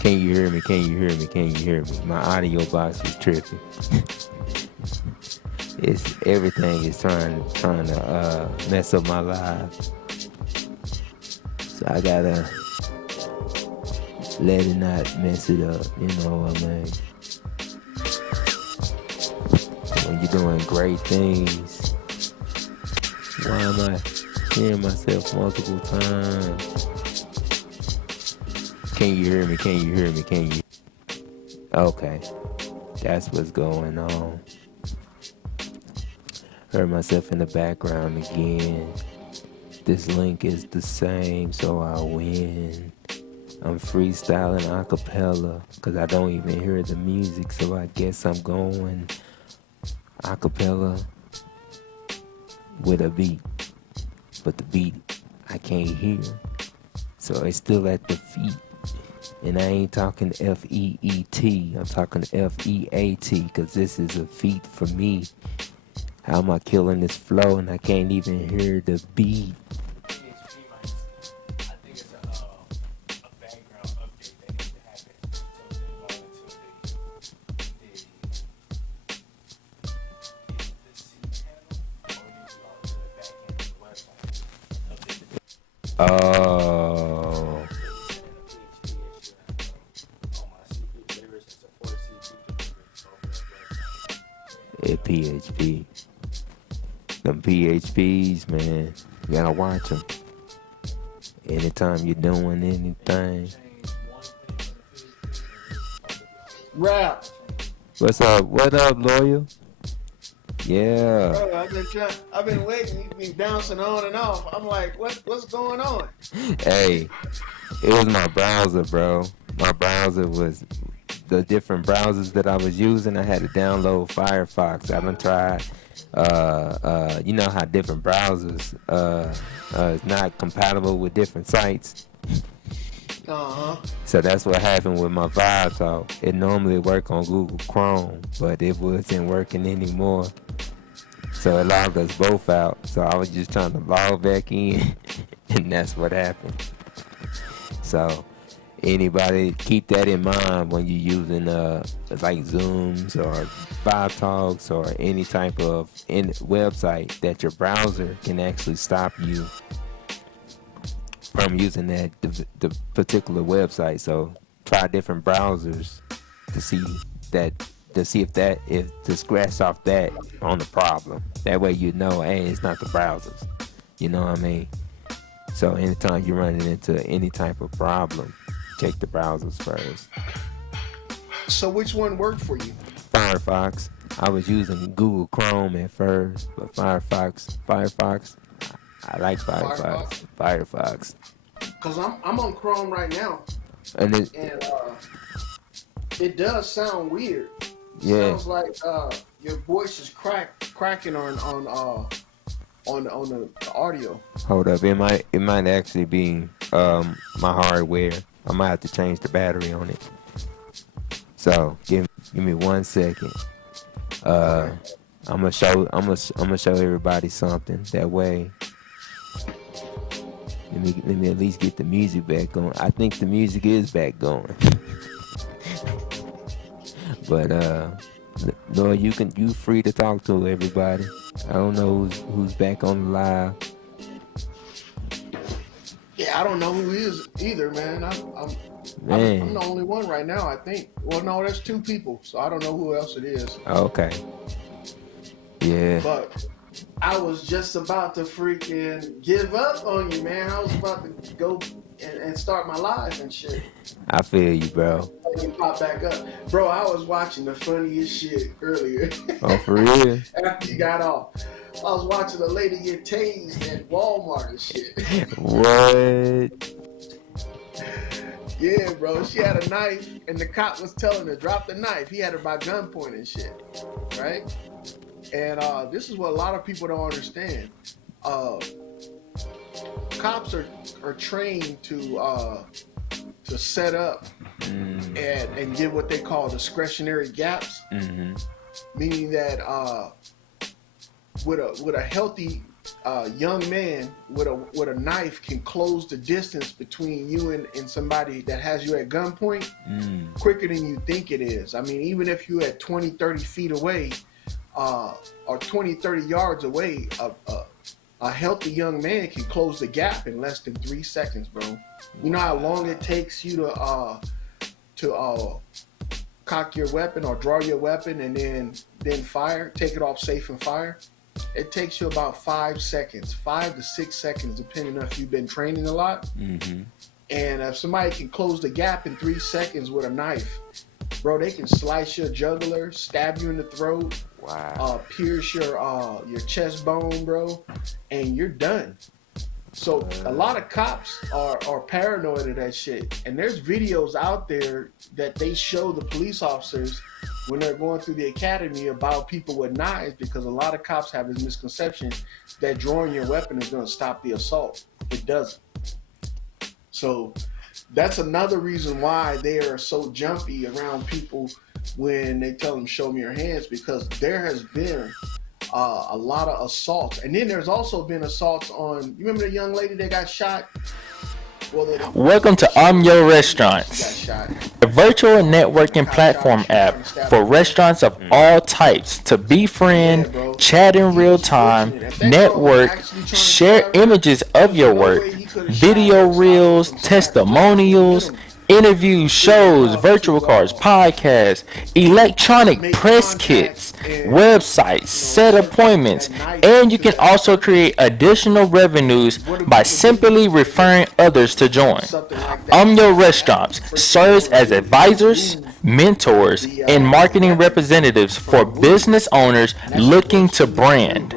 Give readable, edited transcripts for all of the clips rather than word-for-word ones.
Can you hear me? Can you hear me? Can you hear me? My audio box is tripping. It's everything is trying to mess up my life. So I gotta let it not mess it up. You know what I mean? When you're doing great things, why am I hearing myself multiple times? Can you hear me? Can you hear me? Can you? Okay, that's what's going on. Heard myself in the background again. This link is the same, so I win. I'm freestyling a cappella, cause I don't even hear the music, so I guess I'm going a cappella with a beat. But the beat I can't hear, so it's still at the feet. And I ain't talking F-E-E-T, I'm talking F-E-A-T, cause this is a feat for me. How am I killing this flow and I can't even hear the beat? Oh. At PHP. Them PHPs, man. You gotta watch them. Anytime you're doing anything. Rap. What's up? What up, Loyal? Yeah. Bro, I've been waiting. You've been bouncing on and off. I'm like, what's going on? Hey, it was my browser, bro. My browser was the different browsers that I was using. I had to download Firefox. I done tried. You know how different browsers is not compatible with different sites. So that's what happened with my Vibe Talk. It normally worked on Google Chrome, but it wasn't working anymore. So it logged us both out. So I was just trying to log back in, and that's what happened. So anybody keep that in mind when you're using like Zooms or Vibe Talks or any type of website, that your browser can actually stop you from using that the particular website. So try different browsers to see if to scratch off that on the problem. That way you know, hey, it's not the browsers. You know what I mean? So anytime you're running into any type of problem, check the browsers first. So which one worked for you? Firefox. I was using Google Chrome at first, but Firefox. I like Firefox. Cause I'm on Chrome right now, and it does sound weird. Yeah. Sounds like your voice is cracking on the audio. Hold up, it might actually be my hardware. I might have to change the battery on it. So give me 1 second. I'm gonna show everybody something. That way, let me at least get the music back going. I think the music is back going. But Lord, you free to talk to everybody. I don't know who's back on the live. Yeah, I don't know who is either, man. I'm the only one right now, I think. Well, no, there's 2 people, so I don't know who else it is. Okay. Yeah. But I was just about to freaking give up on you, man. I was about to go and start my live and shit. I feel you, bro. You pop back up. Bro, I was watching the funniest shit earlier. Oh, for real? After you got off. I was watching a lady get tased at Walmart and shit. What? Yeah, bro. She had a knife, and the cop was telling her, drop the knife. He had her by gunpoint and shit. Right? And this is what a lot of people don't understand. Cops are trained to set up and give what they call discretionary gaps, meaning that with a healthy a young man with a knife can close the distance between you and somebody that has you at gunpoint quicker than you think it is. I mean, even if you're at 20, 30 feet away, or 20, 30 yards away, a healthy young man can close the gap in less than 3 seconds, bro. You know how long it takes you to cock your weapon or draw your weapon and then fire, take it off safe and fire? It takes you about 5 seconds, 5 to 6 seconds, depending on if you've been training a lot. And if somebody can close the gap in 3 seconds with a knife, bro, they can slice your jugular, stab you in the throat, pierce your chest bone, bro, and you're done. So a lot of cops are paranoid of that shit. And there's videos out there that they show the police officers when they're going through the academy about people with knives, because a lot of cops have this misconception that drawing your weapon is going to stop the assault. It doesn't. So that's another reason why they are so jumpy around people when they tell them, show me your hands, because there has been a lot of assaults. And then there's also been assaults on, you remember the young lady that got shot? Welcome to Your Restaurants, a virtual networking platform app for restaurants of all types to befriend, chat in real time, network, share images of your work, video reels, testimonials, interviews, shows, virtual cards, podcasts, electronic press kits, websites, set appointments, and you can also create additional revenues by simply referring others to join. Your Restaurants serves as advisors, mentors, and marketing representatives for business owners looking to brand.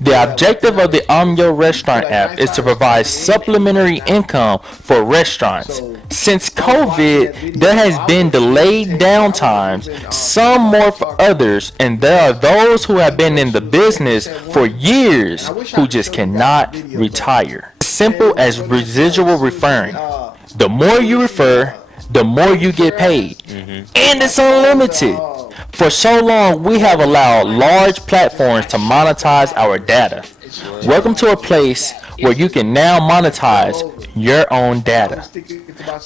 The objective of the Your Restaurant app is to provide supplementary income for restaurants. Since COVID, there has been delayed downtimes, some more for others, and there are those who have been in the business for years who just cannot retire. Simple as residual referring. The more you refer, the more you get paid. And it's unlimited. For so long, we have allowed large platforms to monetize our data. Welcome to a place where you can now monetize your own data.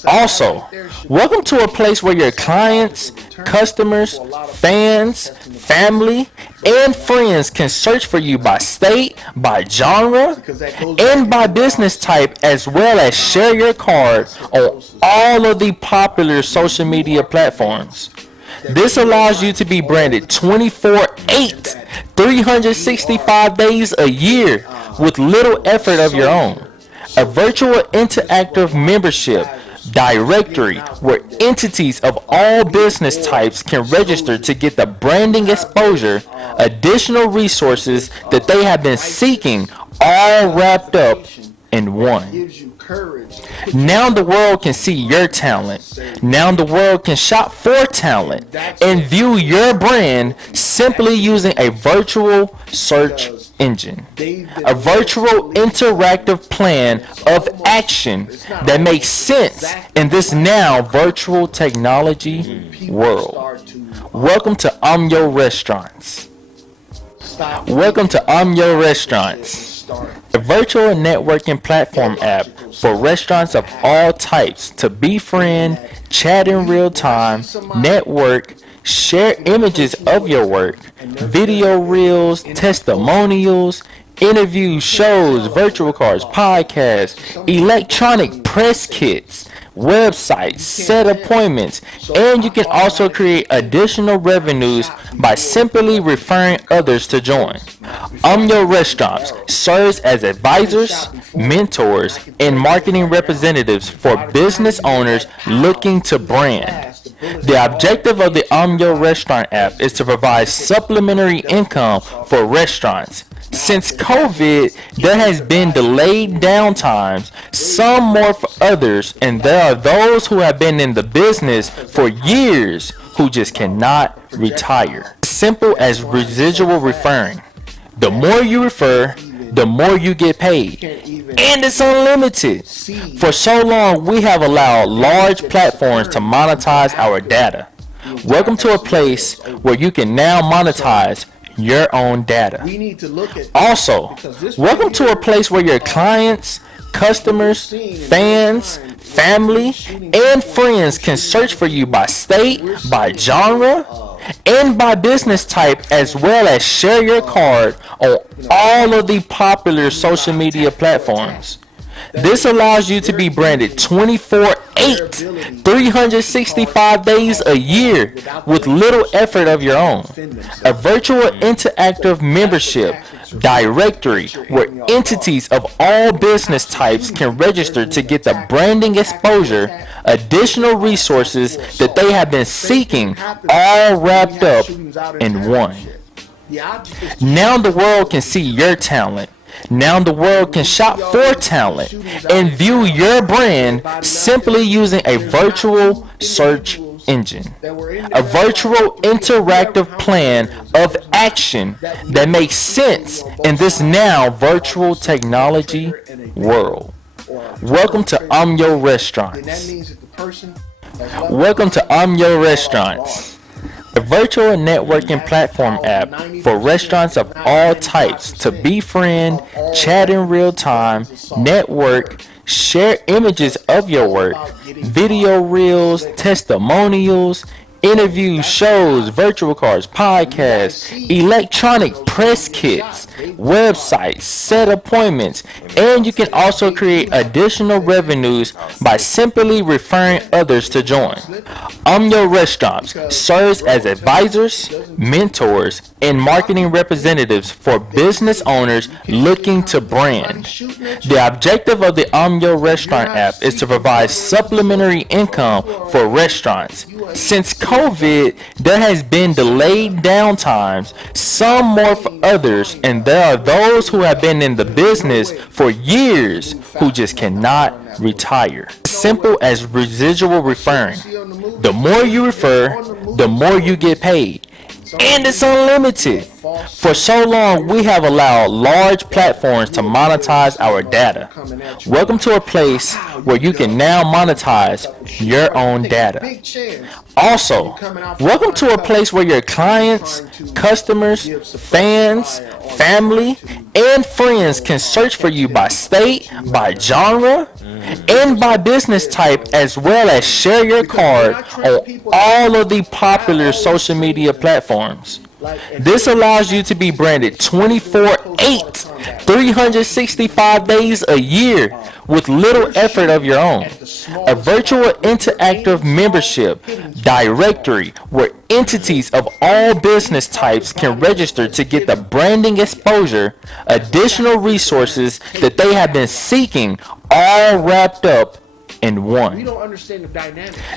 Also, welcome to a place where your clients, customers, fans, family, and friends can search for you by state, by genre, and by business type, as well as share your card on all of the popular social media platforms. This allows you to be branded 24/8, 365 days a year with little effort of your own. A virtual interactive membership directory where entities of all business types can register to get the branding exposure, additional resources that they have been seeking, all wrapped up in one. Now the world can see your talent. Now the world can shop for talent and view your brand simply using a virtual search engine. A virtual interactive plan of action that makes sense in this now virtual technology world. Welcome to Your Restaurants. Welcome to Your Restaurants, a virtual networking platform app for restaurants of all types to befriend, chat in real time, network, share images of your work, video reels, testimonials, interviews, shows, virtual cards, podcasts, electronic press kits, websites, set appointments, and you can also create additional revenues by simply referring others to join. Your Restaurants serves as advisors, mentors, and marketing representatives for business owners looking to brand. The objective of the Your Restaurant app is to provide supplementary income for restaurants. Since COVID, there has been delayed downtimes, some more for others, and there are those who have been in the business for years who just cannot retire. Simple as residual referring. The more you refer, the more you get paid. And it's unlimited. For so long, we have allowed large platforms to monetize our data. Welcome to a place where you can now monetize your own data. We need to look at Also, welcome to a place where your clients, customers, fans, family, and friends can search for you by state, by genre, and by business type, as well as share your card on all of the popular social media platforms. This allows you to be branded 24/8, 365 days a year with little effort of your own. A virtual interactive membership directory where entities of all business types can register to get the branding exposure, additional resources that they have been seeking, all wrapped up in one. Now the world can see your talent. Now the world can shop for talent and view your brand simply using a virtual search engine, a virtual interactive plan of action that makes sense in this now virtual technology world. Welcome to Your Restaurants. Welcome to Your Restaurants, a virtual networking platform app for restaurants of all types to befriend, chat in real time, network, share images of your work, video reels, testimonials, interviews, shows, virtual cards, podcasts, electronic press kits, websites, set appointments, and you can also create additional revenues by simply referring others to join. Your Restaurants serves as advisors, mentors, and marketing representatives for business owners looking to brand. The objective of the Your Restaurant app is to provide supplementary income for restaurants. Since COVID, there has been delayed downtimes, some more for others, and there are those who have been in the business for years who just cannot retire. Simple as residual referring. The more you refer, the more you get paid. And it's unlimited. For so long, we have allowed large platforms to monetize our data. Welcome to a place where you can now monetize your own data. Also, welcome to a place where your clients, customers, fans, family, and friends can search for you by state, by genre, and by business type, as well as share your card on all of the popular social media platforms. This allows you to be branded 24/8, 365 days a year with little effort of your own. A virtual interactive membership directory where entities of all business types can register to get the branding exposure, additional resources that they have been seeking, all wrapped up in one.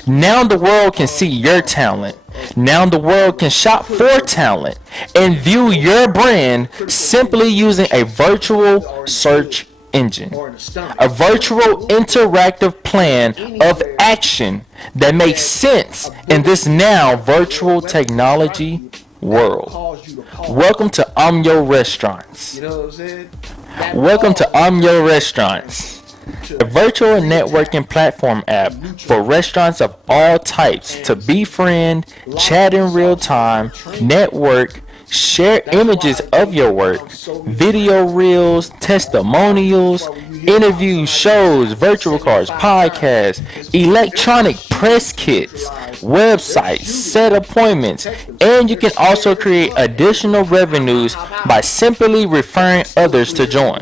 Now the world can see your talent. Now the world can shop for talent and view your brand simply using a virtual search engine, a virtual interactive plan of action that makes sense in this now virtual technology world. Welcome to Your Restaurants. Welcome to Your Restaurants, a virtual networking platform app for restaurants of all types to befriend, chat in real time, network, share images of your work, video reels, testimonials, interviews, shows, virtual cards, podcasts, electronic press kits, websites, set appointments, and you can also create additional revenues by simply referring others to join.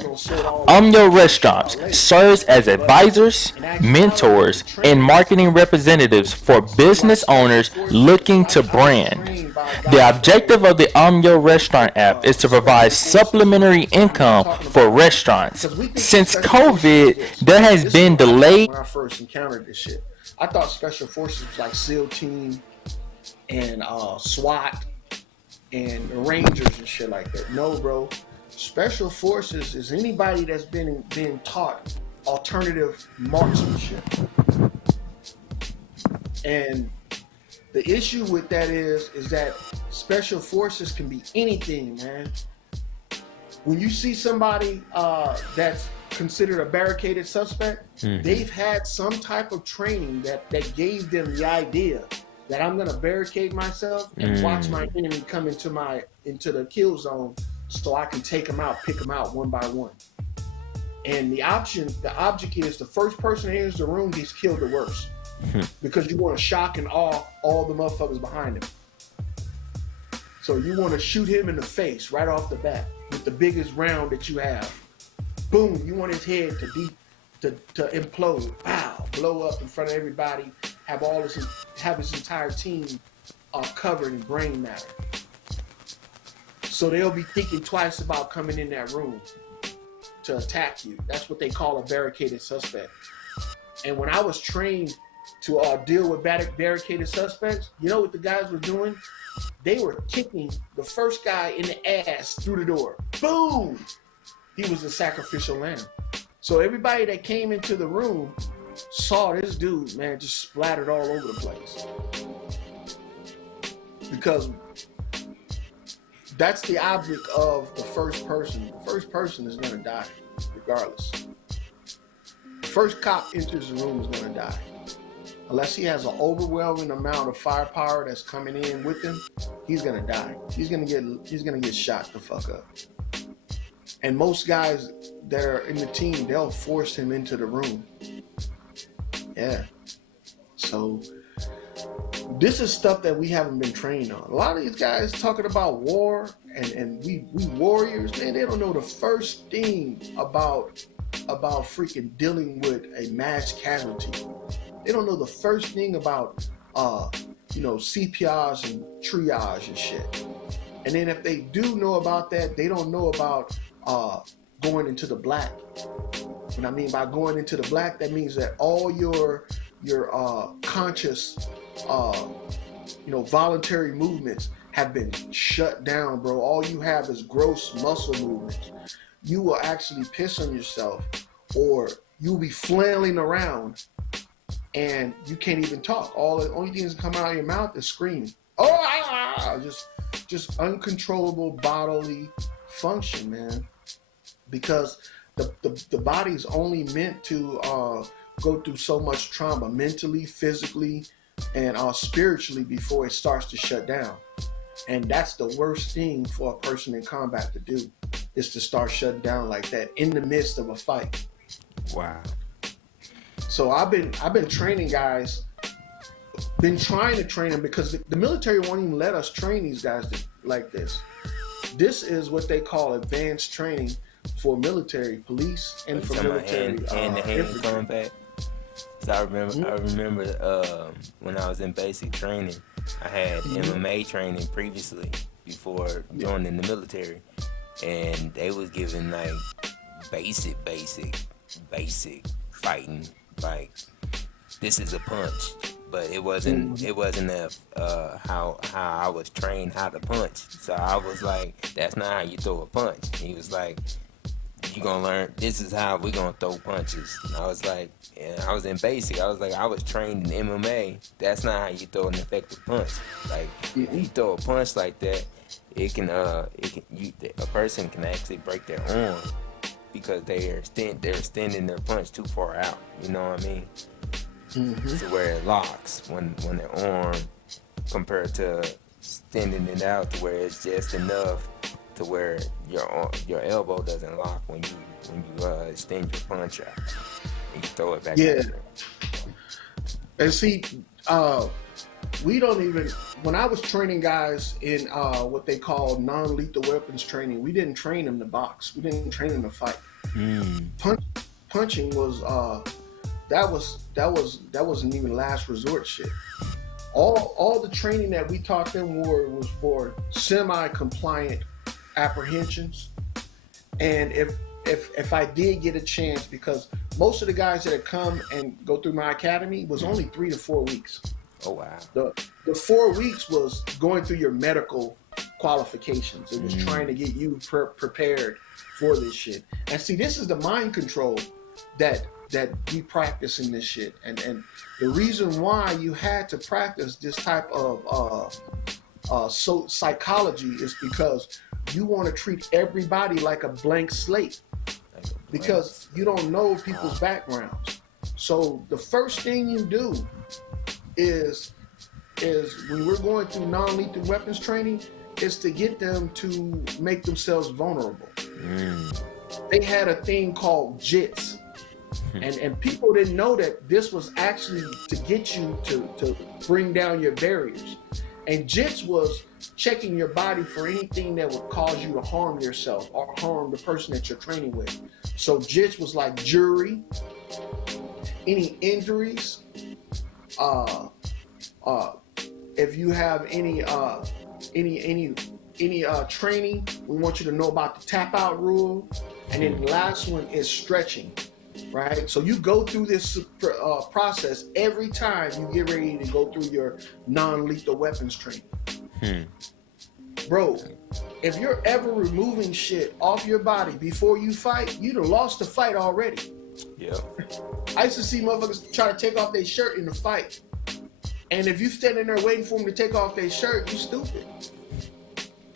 Your Restaurants serves as advisors, mentors, and marketing representatives for business owners looking to brand. The objective of the Your Restaurant app is to provide supplementary income for restaurants. Since COVID, there has been delayed. When I first encountered this shit, I thought special forces was like SEAL team and SWAT and Rangers and shit like that. No, bro. Special forces is anybody that's been taught alternative marksmanship. And the issue with that is that special forces can be anything, man. When you see somebody that's considered a barricaded suspect, they've had some type of training that gave them the idea that I'm gonna barricade myself and watch my enemy come into the kill zone, so I can take them out, pick them out one by one. And the object is the first person that enters the room gets killed the worst, because you want to shock and awe all the motherfuckers behind him. So you want to shoot him in the face right off the bat with the biggest round that you have. Boom! You want his head to implode, pow, blow up in front of everybody. Have his entire team covered in brain matter. So they'll be thinking twice about coming in that room to attack you. That's what they call a barricaded suspect. And when I was trained to deal with barricaded suspects, you know what the guys were doing? They were kicking the first guy in the ass through the door. Boom! He was a sacrificial lamb. So everybody that came into the room saw this dude, man, just splattered all over the place. Because that's the object of the first person. The first person is going to die, regardless. The first cop enters the room is going to die. Unless he has an overwhelming amount of firepower that's coming in with him, he's going to die. He's going to get shot the fuck up. And most guys that are in the team, they'll force him into the room. Yeah. So this is stuff that we haven't been trained on. A lot of these guys talking about war and we warriors, man, they don't know the first thing about freaking dealing with a mass casualty. They don't know the first thing about CPRs and triage and shit. And then if they do know about that, they don't know about going into the black. What I mean by going into the black, that means that all your conscious voluntary movements have been shut down, bro. All you have is gross muscle movements. You will actually piss on yourself, or you'll be flailing around and you can't even talk. The only thing that's coming out of your mouth is screaming. Just uncontrollable bodily function, man. Because the body's only meant to go through so much trauma, mentally, physically, and spiritually, before it starts to shut down. And that's the worst thing for a person in combat to do, is to start shutting down like that in the midst of a fight. Wow. So I've been training guys, been trying to train them, because the military won't even let us train these guys like this. This is what they call advanced training for military police and for military hand combat. So I remember when I was in basic training, I had MMA training previously before joining the military, and they was giving like basic fighting, like this is a punch, but it wasn't how I was trained how to punch. So I was like, that's not how you throw a punch. And he was like, you gonna learn, this is how we gonna throw punches. And I was like, and I was in basic, I was like, I was trained in MMA. That's not how you throw an effective punch. Like if you throw a punch like that, a person can actually break their arm, because they're extending their punch too far out. You know what I mean? To where it locks when their arm, compared to extending it out to where it's just enough to where your elbow doesn't lock when you extend your punch out and you throw it back. Yeah. And see, we don't even, when I was training guys in what they call non-lethal weapons training, we didn't train them to box. We didn't train them to fight. Punching was that wasn't even last resort shit. All the training that we taught them was for semi-compliant apprehensions. And if I did get a chance, because most of the guys that had come and go through my academy was only 3 to 4 weeks. Oh wow. The 4 weeks was going through your medical qualifications. It was trying to get you prepared for this shit. And see, this is the mind control that we practice in this shit. And the reason why you had to practice this type of psychology is because you want to treat everybody like a blank slate, because you don't know people's backgrounds. So the first thing you do is is when we're going through non-lethal weapons training, is to get them to make themselves vulnerable. They had a thing called JITS. And people didn't know that this was actually to get you to bring down your barriers. And JITS was checking your body for anything that would cause you to harm yourself or harm the person that you're training with. So JITS was like jury, any injuries, if you have any training, we want you to know about the tap out rule. And then the last one is stretching. Right, so you go through this process every time you get ready to go through your non-lethal weapons training. Bro, if you're ever removing shit off your body before you fight, you'd have lost the fight already. Yeah. I used to see motherfuckers try to take off their shirt in the fight, and if you standing there waiting for them to take off their shirt, you stupid.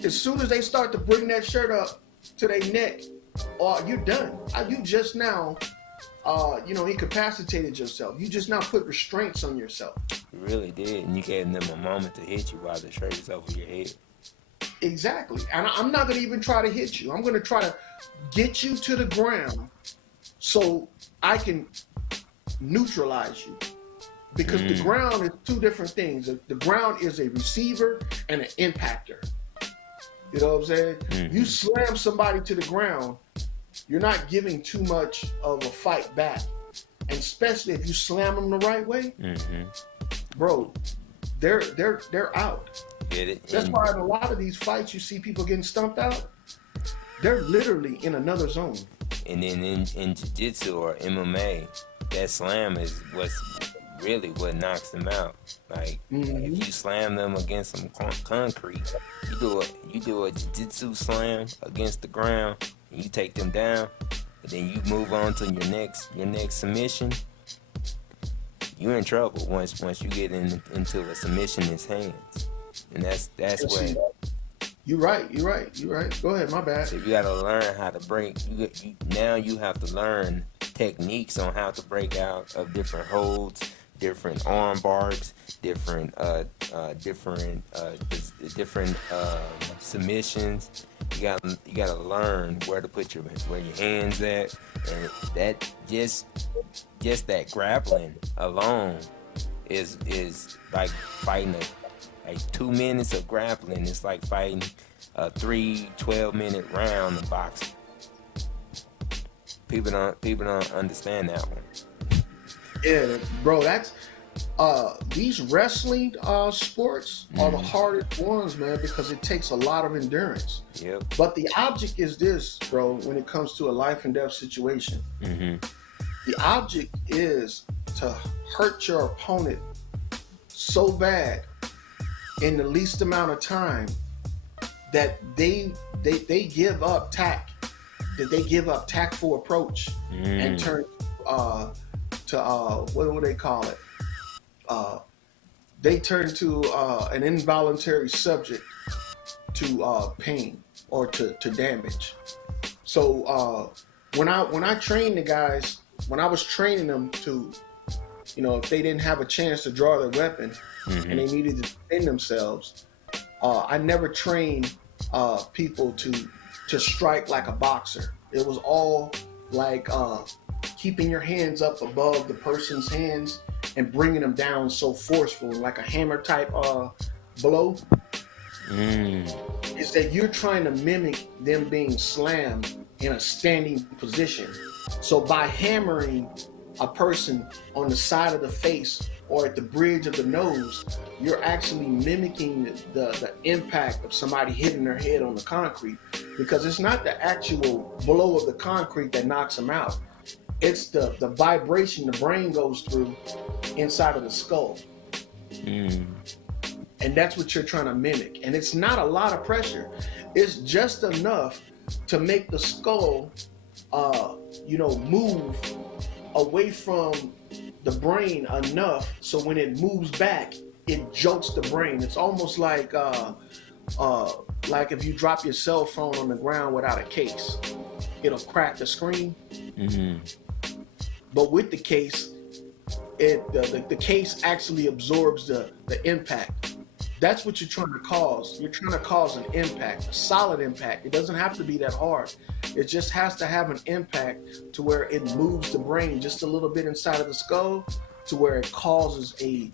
As soon as they start to bring that shirt up to their neck, you're done. You just now. Incapacitated yourself. You just now put restraints on yourself. You really did, and you gave them a moment to hit you while the shirt is over your head. Exactly. And I'm not going to even try to hit you. I'm going to try to get you to the ground so I can neutralize you. Because the ground is two different things. The ground is a receiver and an impactor. You know what I'm saying? You slam somebody to the ground, you're not giving too much of a fight back. And especially if you slam them the right way, bro, they're out. Get it? That's why in a lot of these fights you see people getting stumped out, they're literally in another zone. And then in jiu-jitsu or MMA, that slam is what knocks them out. Like if you slam them against some concrete, you do a jiu-jitsu slam against the ground, and you take them down, and then you move on to your next submission. You're in trouble once you get into a submissionist's hands, and that's what. You're right. Go ahead, my bad. So you got to learn how to break. Now you have to learn techniques on how to break out of different holds, different arm bars, different submissions. You gotta learn where to put your hands at, and that just that grappling alone is like fighting like 2 minutes of grappling. It's like fighting a 12-minute round of boxing. People don't understand that one. Yeah, bro, that's these wrestling sports are the hardest ones, man, because it takes a lot of endurance. Yep. But the object is this, bro, when it comes to a life and death situation. The object is to hurt your opponent so bad in the least amount of time that they give up tact, that they give up tactful approach and turn to what do they call it? They turn to an involuntary subject to pain or to damage. So when I trained the guys, when I was training them to, if they didn't have a chance to draw their weapon and they needed to defend themselves, I never trained people to strike like a boxer. It was all like keeping your hands up above the person's hands and bringing them down so forceful, like a hammer type blow. Is that you're trying to mimic them being slammed in a standing position. So by hammering a person on the side of the face or at the bridge of the nose, you're actually mimicking the impact of somebody hitting their head on the concrete, because it's not the actual blow of the concrete that knocks them out. It's the vibration the brain goes through inside of the skull. And that's what you're trying to mimic. And it's not a lot of pressure. It's just enough to make the skull, move away from the brain enough so when it moves back, it jolts the brain. It's almost like if you drop your cell phone on the ground without a case, it'll crack the screen. But with the case, the case actually absorbs the impact. That's what you're trying to cause. You're trying to cause an impact, a solid impact. It doesn't have to be that hard. It just has to have an impact to where it moves the brain just a little bit inside of the skull, to where it causes a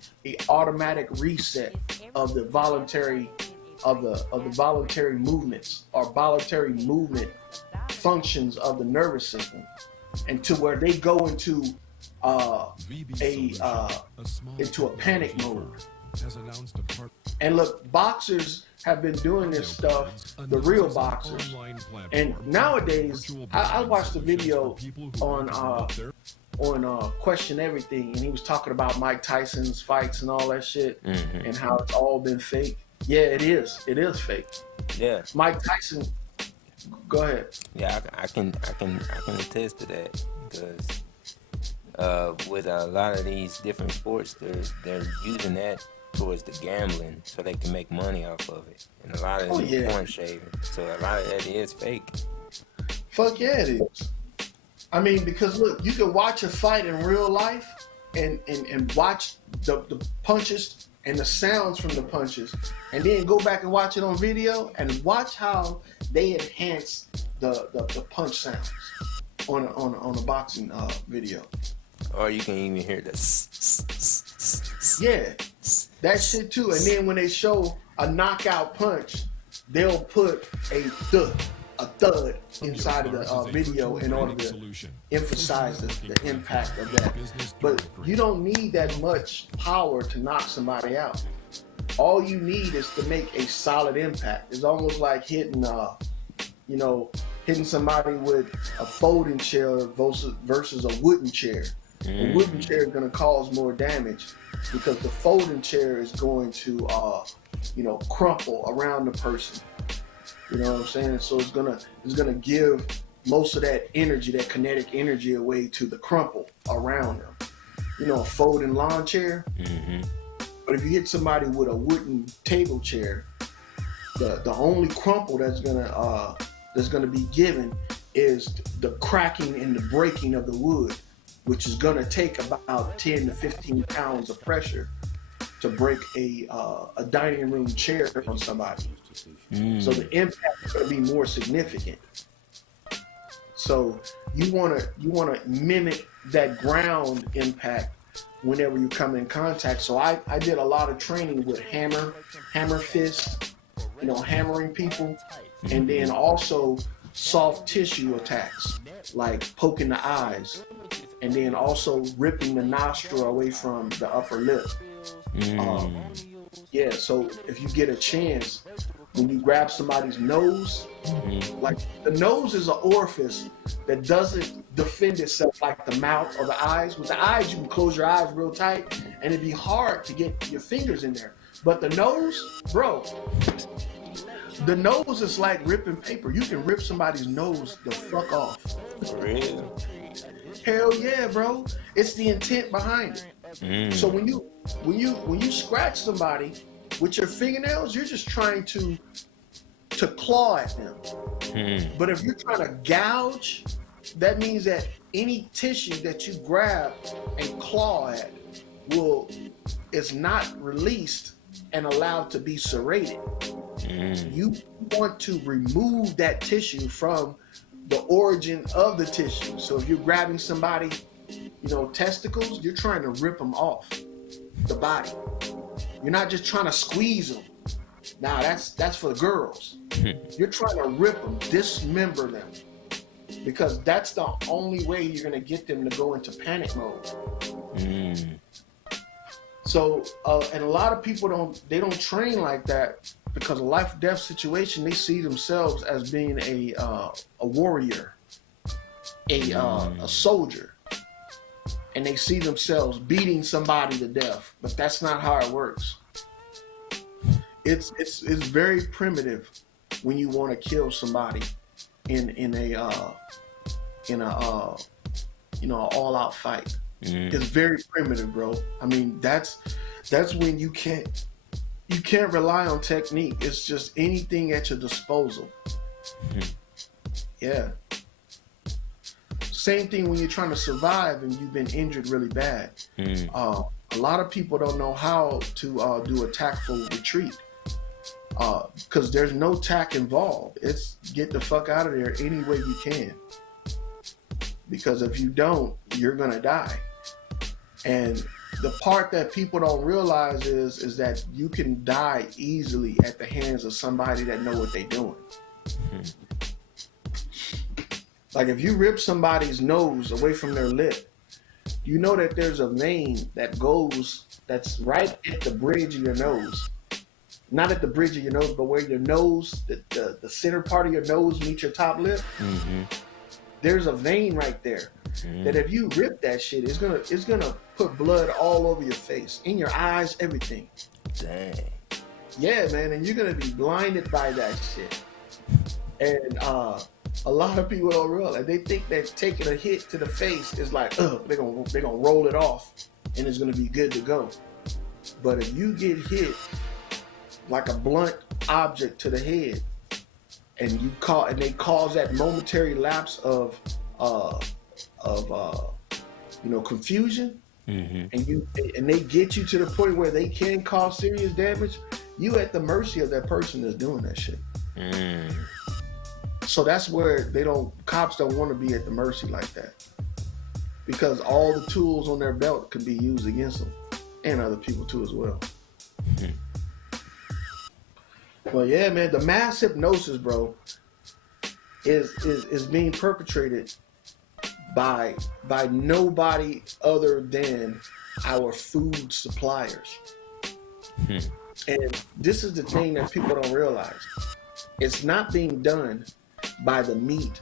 automatic reset of the voluntary movements or voluntary movement functions of the nervous system, and to where they go into a panic mode. And look, boxers have been doing this stuff, the real boxers. And nowadays, I watched a video on Question Everything, and he was talking about Mike Tyson's fights and all that shit, and how it's all been fake. Yeah, it is. It is fake. Yeah. Mike Tyson. Go ahead. Yeah, I can attest to that, because with a lot of these different sports, they're using that towards the gambling so they can make money off of it, and a lot of it is point shaving. So a lot of that is fake. Fuck yeah, it is. I mean, because look, you can watch a fight in real life and watch the punches and the sounds from the punches, and then go back and watch it on video and watch how they enhance the punch sounds on a boxing video. Or you can even hear the yeah, that shit too. And then when they show a knockout punch, they'll put a thud inside of the video in order to emphasize the impact of that. But you don't need that much power to knock somebody out. All you need is to make a solid impact. It's almost like hitting somebody with a folding chair versus a wooden chair. A wooden chair is going to cause more damage because the folding chair is going to crumple around the person. You know what I'm saying? So it's gonna give most of that energy, that kinetic energy, away to the crumple around them. You know, a folding lawn chair. But if you hit somebody with a wooden table chair, the only crumple that's gonna be given is the cracking and the breaking of the wood, which is gonna take about 10 to 15 pounds of pressure to break a dining room chair from somebody. So the impact is going to be more significant. So you want to mimic that ground impact whenever you come in contact. So I did a lot of training with hammer fist, hammering people, and then also soft tissue attacks like poking the eyes, and then also ripping the nostril away from the upper lip. So if you get a chance, when you grab somebody's nose, like the nose is an orifice that doesn't defend itself like the mouth or the eyes. With the eyes, you can close your eyes real tight and it'd be hard to get your fingers in there. But the nose, bro, the nose is like ripping paper. You can rip somebody's nose the fuck off. For real? Hell yeah, bro. It's the intent behind it. So when you scratch somebody with your fingernails, you're just trying to claw at them. But if you're trying to gouge, that means that any tissue that you grab and claw at is not released and allowed to be serrated. You want to remove that tissue from the origin of the tissue. So if you're grabbing somebody, testicles, you're trying to rip them off the body. You're not just trying to squeeze them. Nah, that's for the girls. You're trying to rip them, dismember them, because that's the only way you're gonna get them to go into panic mode. So, and a lot of people don't train like that because a life or death situation, they see themselves as being a warrior, a soldier, and they see themselves beating somebody to death. But that's not how it works. It's very primitive when you want to kill somebody in a all out fight. It's very primitive, bro. I mean, that's when you can't rely on technique. It's just anything at your disposal. Yeah. Same thing when you're trying to survive and you've been injured really bad. A lot of people don't know how to do a tactful retreat because there's no tack involved. It's get the fuck out of there any way you can. Because if you don't, you're gonna die. And the part that people don't realize is that you can die easily at the hands of somebody that know what they're doing. Like if you rip somebody's nose away from their lip, you know that there's a vein that's right at the bridge of your nose. Not at the bridge of your nose, but where your nose, the center part of your nose meets your top lip. There's a vein right there that if you rip that shit, it's gonna put blood all over your face, in your eyes, everything. Dang. Yeah, man, and you're gonna be blinded by that shit. And a lot of people don't realize. They think that taking a hit to the face is like, they're gonna roll it off, and it's gonna be good to go. But if you get hit like a blunt object to the head, and they cause that momentary lapse of confusion, and they get you to the point where they can cause serious damage, you at the mercy of that person that's doing that shit. So that's where cops don't want to be at the mercy like that, because all the tools on their belt can be used against them and other people too as well. Well, yeah, man, the mass hypnosis, bro, is being perpetrated by nobody other than our food suppliers. And this is the thing that people don't realize. It's not being done by the meat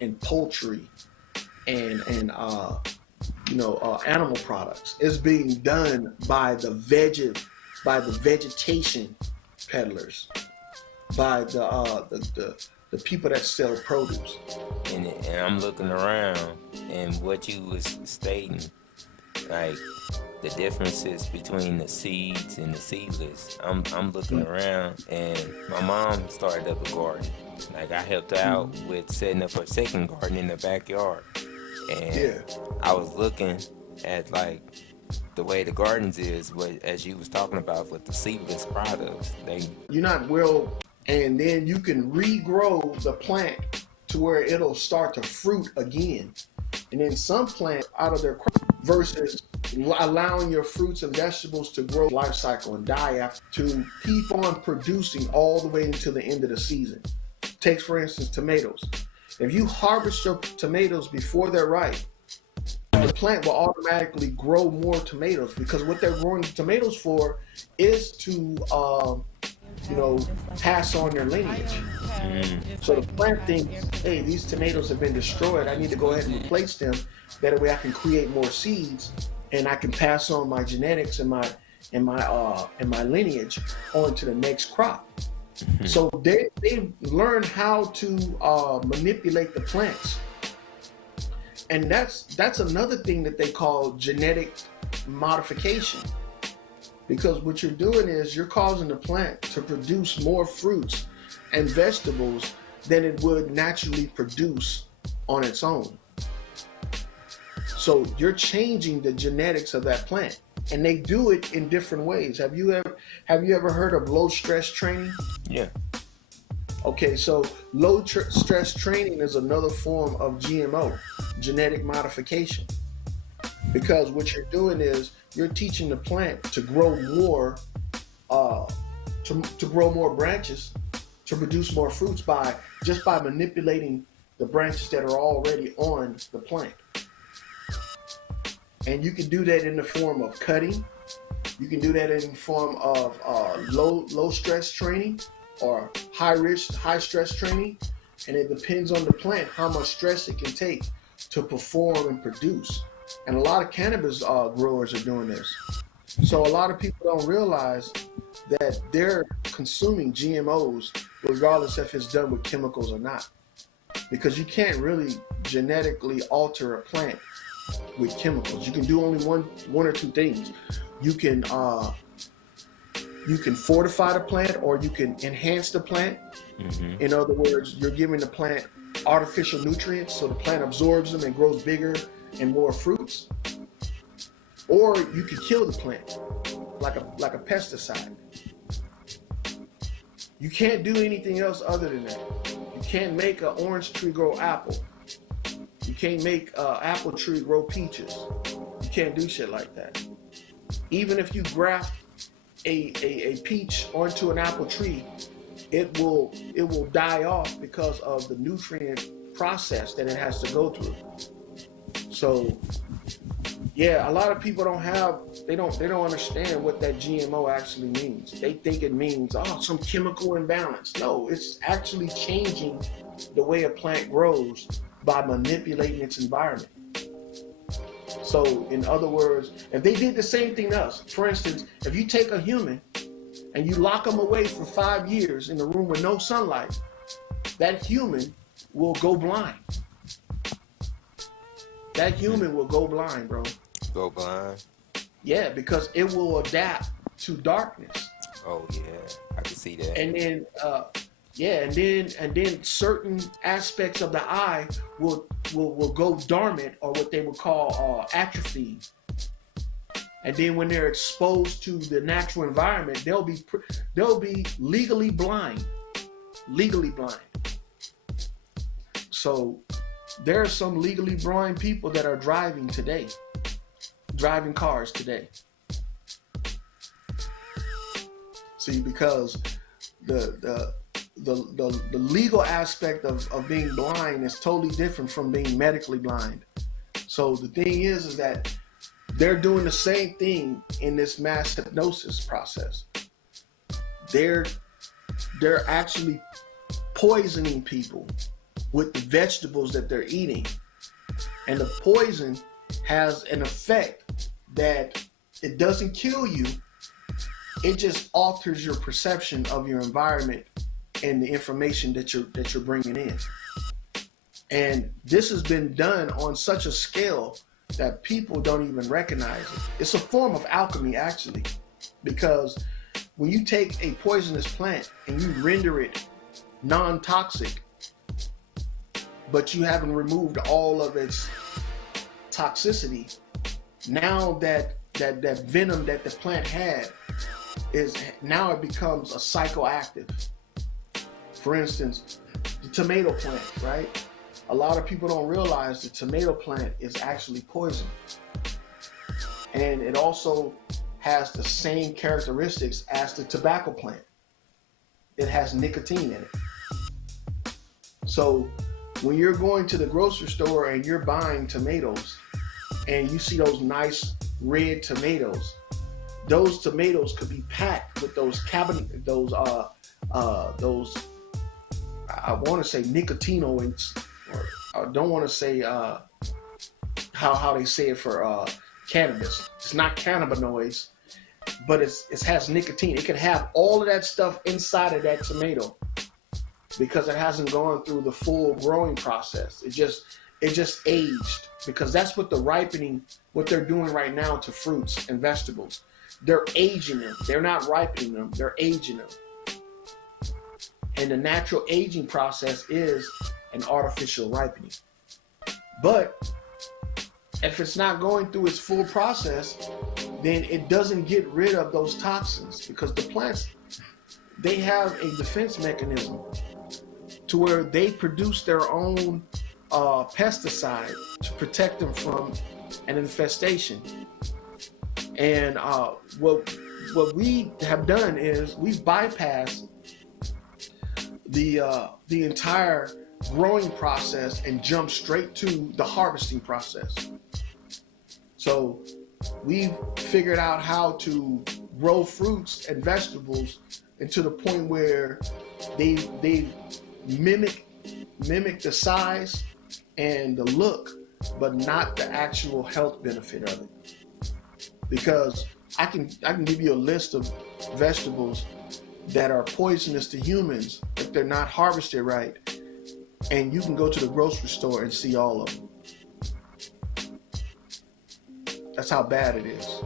and poultry and animal products. It's being done by the vegetation peddlers, by the people that sell produce. And I'm looking around, and what you was stating, like the differences between the seeds and the seedless. I'm looking around, and my mom started up a garden. Like I helped her out with setting up her second garden in the backyard, and I was looking at like the way the gardens is, but as you was talking about with the seedless products, and then you can regrow the plant to where it'll start to fruit again. And then some plants out of their crop versus allowing your fruits and vegetables to grow life cycle and die after, to keep on producing all the way until the end of the season. Take, for instance, tomatoes. If you harvest your tomatoes before they're ripe, the plant will automatically grow more tomatoes, because what they're growing tomatoes for is to pass on their lineage. So the plant thinks, hey, these tomatoes have been destroyed, I need to go ahead and replace them. That way I can create more seeds, and I can pass on my genetics and my lineage on to the next crop. So they learn how to manipulate the plants. And that's another thing that they call genetic modification. Because what you're doing is you're causing the plant to produce more fruits and vegetables than it would naturally produce on its own. So you're changing the genetics of that plant. And they do it in different ways. Have you ever heard of low stress training? Yeah. Okay, so low stress training is another form of GMO, genetic modification. Because what you're doing is you're teaching the plant to grow more, to grow more branches, to produce more fruits by manipulating the branches that are already on the plant. And you can do that in the form of cutting. You can do that in the form of low stress training or high risk, high stress training. And it depends on the plant how much stress it can take to perform and produce. And a lot of cannabis growers are doing this. So a lot of people don't realize that they're consuming GMOs regardless if it's done with chemicals or not. Because you can't really genetically alter a plant with chemicals. You can do only one or two things. You can fortify the plant, or you can enhance the plant. In other words, you're giving the plant artificial nutrients so the plant absorbs them and grows bigger and more fruits. Or you could kill the plant like a pesticide. You can't do anything else other than that. You can't make an orange tree grow apple. You can't make an apple tree grow peaches. You can't do shit like that. Even if you graft a peach onto an apple tree, it will die off because of the nutrient process that it has to go through. So yeah, a lot of people don't understand what that GMO actually means. They think it means some chemical imbalance. No, it's actually changing the way a plant grows by manipulating its environment. So in other words, if they did the same thing to us, for instance, if you take a human and you lock them away for 5 years in a room with no sunlight, that human will go blind. That human will go blind, bro. Go blind? Yeah, because it will adapt to darkness. Oh yeah, I can see that. And then and then certain aspects of the eye will go dormant, or what they would call atrophy. And then when they're exposed to the natural environment, they'll be legally blind. So there are some legally blind people that are driving cars today. See, because the legal aspect of being blind is totally different from being medically blind. So the thing is that they're doing the same thing in this mass hypnosis process. They're actually poisoning people with the vegetables that they're eating. And the poison has an effect that it doesn't kill you. It just alters your perception of your environment and the information that you're bringing in. And this has been done on such a scale that people don't even recognize it. It's a form of alchemy, actually, because when you take a poisonous plant and you render it non-toxic, but you haven't removed all of its toxicity, now that venom that the plant had it becomes a psychoactive. For instance, the tomato plant, right? A lot of people don't realize the tomato plant is actually poison. And it also has the same characteristics as the tobacco plant. It has nicotine in it. So when you're going to the grocery store and you're buying tomatoes and you see those nice red tomatoes, those tomatoes could be packed with those I want to say nicotinoids, or I don't want to say how they say it for cannabis. It's not cannabinoids, but it has nicotine. It can have all of that stuff inside of that tomato because it hasn't gone through the full growing process. It just aged, because that's what what they're doing right now to fruits and vegetables. They're aging them. They're not ripening them. They're aging them. And the natural aging process is an artificial ripening. But if it's not going through its full process, then it doesn't get rid of those toxins, because the plants, they have a defense mechanism to where they produce their own pesticide to protect them from an infestation. And what we have done is we've bypassed the entire growing process and jumped straight to the harvesting process. So we've figured out how to grow fruits and vegetables, and to the point where they mimic the size and the look, but not the actual health benefit of it. Because I can give you a list of vegetables that are poisonous to humans if they're not harvested right, and you can go to the grocery store and see all of them. That's how bad it is.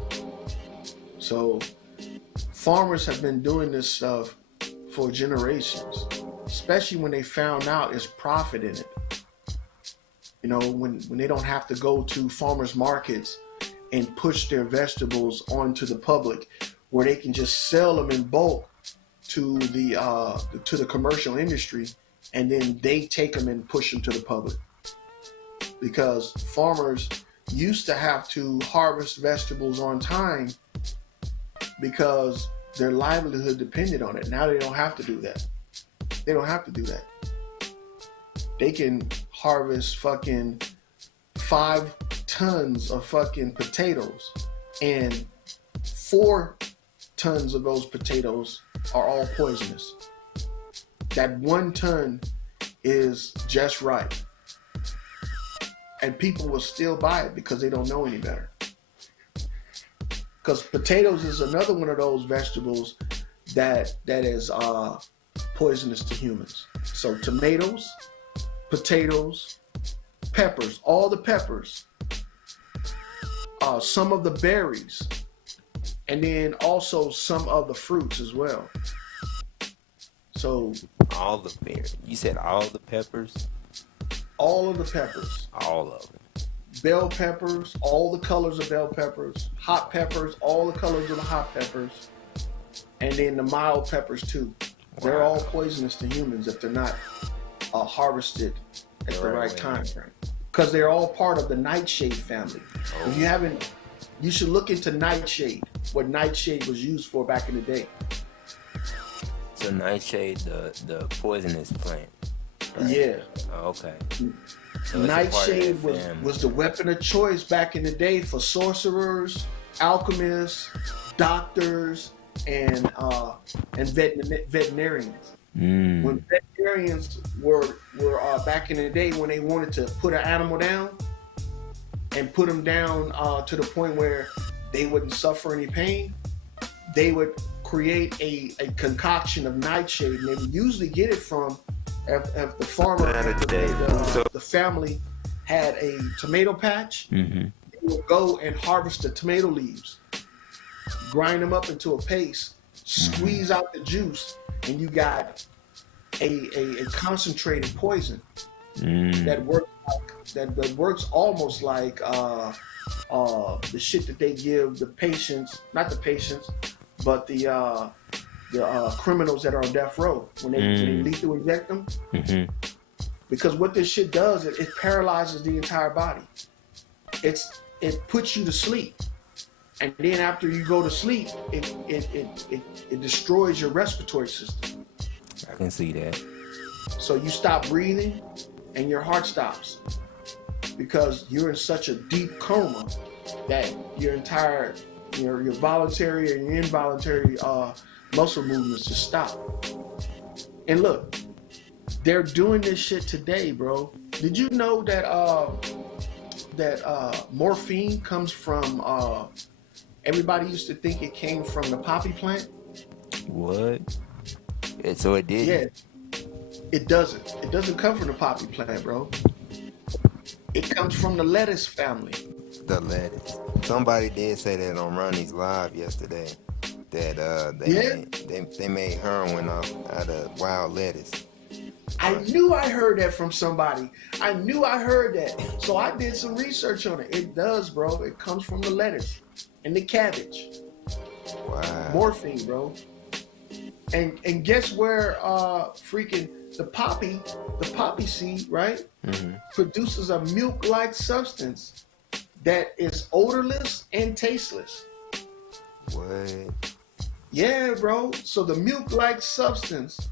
So farmers have been doing this stuff for generations, especially when they found out there's profit in it. You know, when they don't have to go to farmers markets and push their vegetables onto the public, where they can just sell them in bulk to the commercial industry, and then they take them and push them to the public. Because farmers used to have to harvest vegetables on time because their livelihood depended on it. Now they don't have to do that. They don't have to do that. They can harvest fucking 5 tons of fucking potatoes, and 4 tons of those potatoes are all poisonous. That 1 ton is just right. And people will still buy it because they don't know any better. Because potatoes is another one of those vegetables that is poisonous to humans. So tomatoes, potatoes, peppers, all the peppers, some of the berries, and then also some of the fruits as well. So all the berries. You said all the peppers? All of the peppers. All of them. Bell peppers, all the colors of bell peppers. Hot peppers, all the colors of the hot peppers. And then the mild peppers too. They're all poisonous to humans if they're not harvested at the right time frame. Because they're all part of the nightshade family. Oh. If you haven't, you should look into nightshade, what nightshade was used for back in the day. So nightshade, the poisonous plant. Right? Yeah. Oh, okay. So nightshade was the weapon of choice back in the day for sorcerers, alchemists, doctors, and veterinarians. When veterinarians were back in the day, when they wanted to put an animal down and put them down to the point where they wouldn't suffer any pain, they would create a concoction of nightshade, and they would usually get it from if the farmer, the family had a tomato patch, they would go and harvest the tomato leaves, grind them up into a paste, squeeze out the juice, and you got a concentrated poison that works almost like the shit that they give the patients, not the patients, but the criminals that are on death row when they lethal inject them. Because what this shit does, it paralyzes the entire body. It puts you to sleep, and then after you go to sleep, it destroys your respiratory system. I can see that. So you stop breathing, and your heart stops because you're in such a deep coma that your entire your voluntary and your involuntary muscle movements just stop. And look, they're doing this shit today, bro. Did you know that morphine comes from everybody used to think it came from the poppy plant? What? So it did? Yeah. It doesn't. It doesn't come from the poppy plant, bro. It comes from the lettuce family. The lettuce. Somebody did say that on Ronnie's Live yesterday. That they made heroin out of wild lettuce. I knew I heard that from somebody. I knew I heard that. So I did some research on it. It does, bro. It comes from the lettuce and the cabbage. Wow. Morphine, bro. And guess where freaking the poppy seed, right? Produces a milk-like substance that is odorless and tasteless. What? Yeah, bro. So the milk-like substance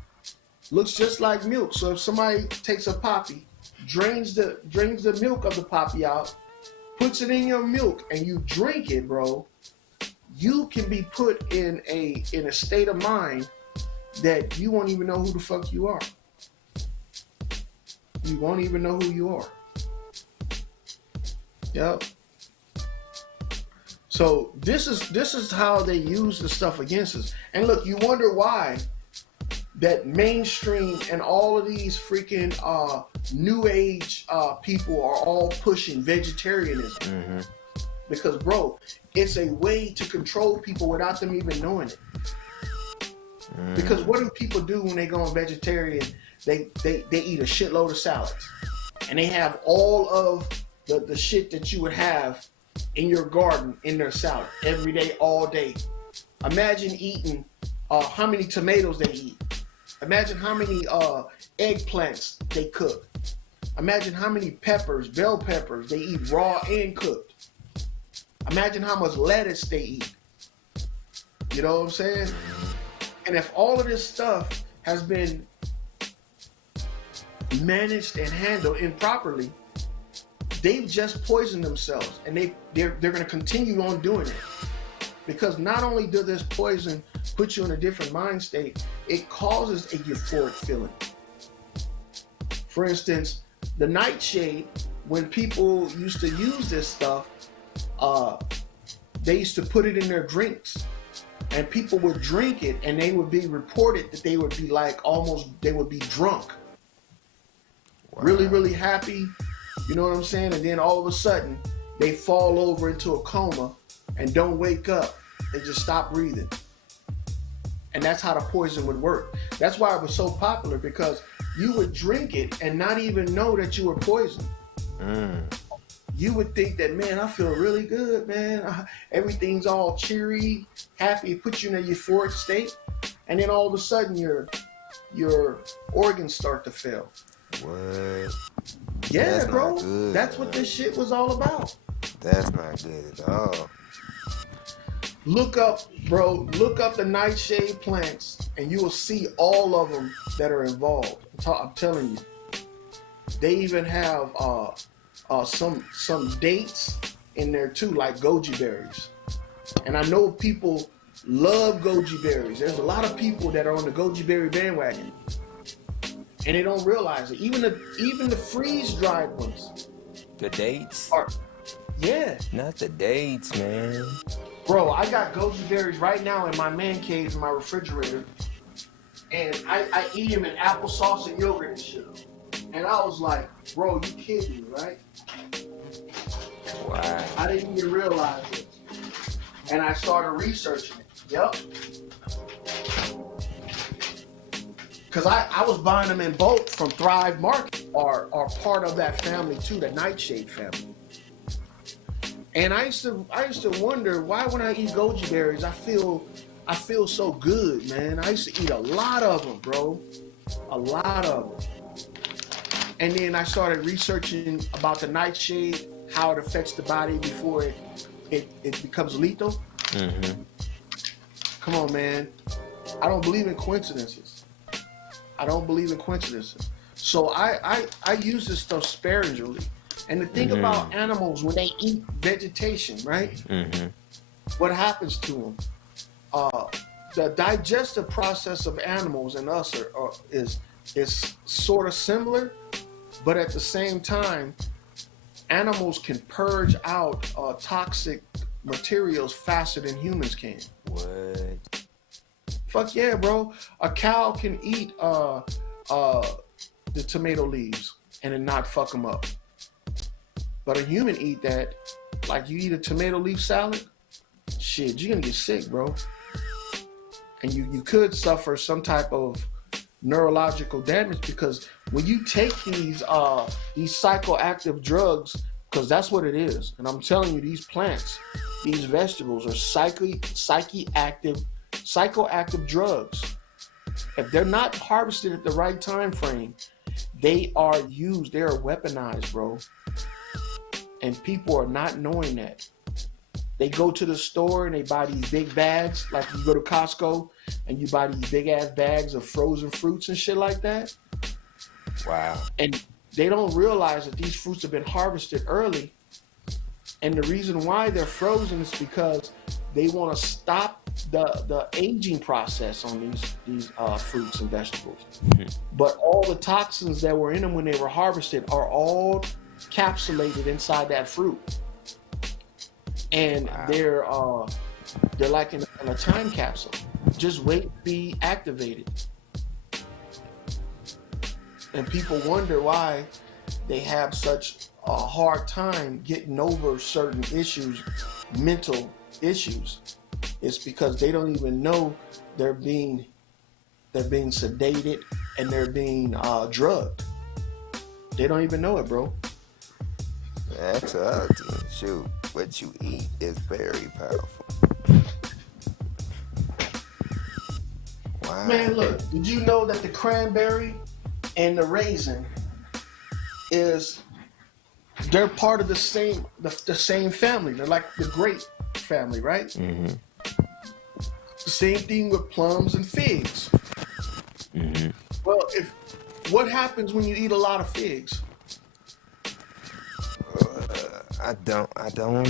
looks just like milk. So if somebody takes a poppy, drains the milk of the poppy out, puts it in your milk, and you drink it, bro, you can be put in a state of mind that you won't even know who the fuck you are. You won't even know who you are. Yep. So this is how they use the stuff against us. And look, you wonder why that mainstream and all of these freaking new age people are all pushing vegetarianism. Because, bro, it's a way to control people without them even knowing it. Because what do people do when they go on vegetarian? They eat a shitload of salads. and they have all of the shit that you would have in your garden in their salad every day, all day. Imagine eating how many tomatoes they eat. Imagine how many eggplants they cook. Imagine how many peppers, bell peppers, they eat raw and cooked. Imagine how much lettuce they eat. You know what I'm saying? And if all of this stuff has been managed and handled improperly, they've just poisoned themselves, and they're going to continue on doing it. Because not only does this poison put you in a different mind state, it causes a euphoric feeling. For instance, the nightshade, when people used to use this stuff, they used to put it in their drinks, and people would drink it, and they would be reported that they would be like they would be drunk. Wow. Really, really happy. You know what I'm saying? And then all of a sudden, they fall over into a coma and don't wake up. They just stop breathing. And that's how the poison would work. That's why it was so popular, because you would drink it and not even know that you were poisoned. You would think that, man, I feel really good, man. Everything's all cheery, happy. It puts you in a euphoric state. And then all of a sudden, your organs start to fail. What? Yeah, that's bro. Good, that's what this shit was all about. That's not good at all. Look up the nightshade plants, and you will see all of them that are involved. I'm telling you. They even have some dates in there too, like goji berries. And I know people love goji berries. There's a lot of people that are on the goji berry bandwagon, and they don't realize it. Even the freeze dried ones. The dates? Yeah. Not the dates, man. Bro, I got goji berries right now in my man cave in my refrigerator, and I eat them in applesauce and yogurt and shit. And I was like, bro, you kidding me, right? Wow. I didn't even realize it. And I started researching it. Yep. Because I was buying them in bulk from Thrive Market, are part of that family too, the nightshade family. And I used to wonder why when I eat goji berries, I feel so good, man. I used to eat a lot of them, bro. A lot of them. And then I started researching about the nightshade, how it affects the body before it becomes lethal. Mm-hmm. Come on, man. I don't believe in coincidences. So I use this stuff sparingly. And the thing about animals, when they eat vegetation, right? Mm-hmm. What happens to them? The digestive process of animals and us is sort of similar, but at the same time, animals can purge out toxic materials faster than humans can. What? Fuck yeah, bro. A cow can eat the tomato leaves and it not fuck them up. But a human eat that, like you eat a tomato leaf salad, shit, you're gonna get sick, bro. And you could suffer some type of neurological damage, because when you take these psychoactive drugs, because that's what it is, and I'm telling you, these plants, these vegetables are psychoactive drugs. If they're not harvested at the right time frame, they are weaponized, bro. And people are not knowing that. They go to the store and they buy these big bags, like you go to Costco and you buy these big ass bags of frozen fruits and shit like that. Wow. And they don't realize that these fruits have been harvested early. And the reason why they're frozen is because they want to stop the aging process on these fruits and vegetables. Mm-hmm. But all the toxins that were in them when they were harvested are all capsulated inside that fruit. And wow. They're like in a time capsule. Just wait to be activated. And people wonder why they have such a hard time getting over certain issues, mental issues. It's because they don't even know they're being sedated and they're being drugged. They don't even know it, bro. Actuality, shoot, what you eat is very powerful. Wow. Man, look, did you know that the cranberry and the raisin they're part of the same family. They're like the grape family, right? Mm-hmm. The same thing with plums and figs. Mm-hmm. Well, what happens when you eat a lot of figs? I don't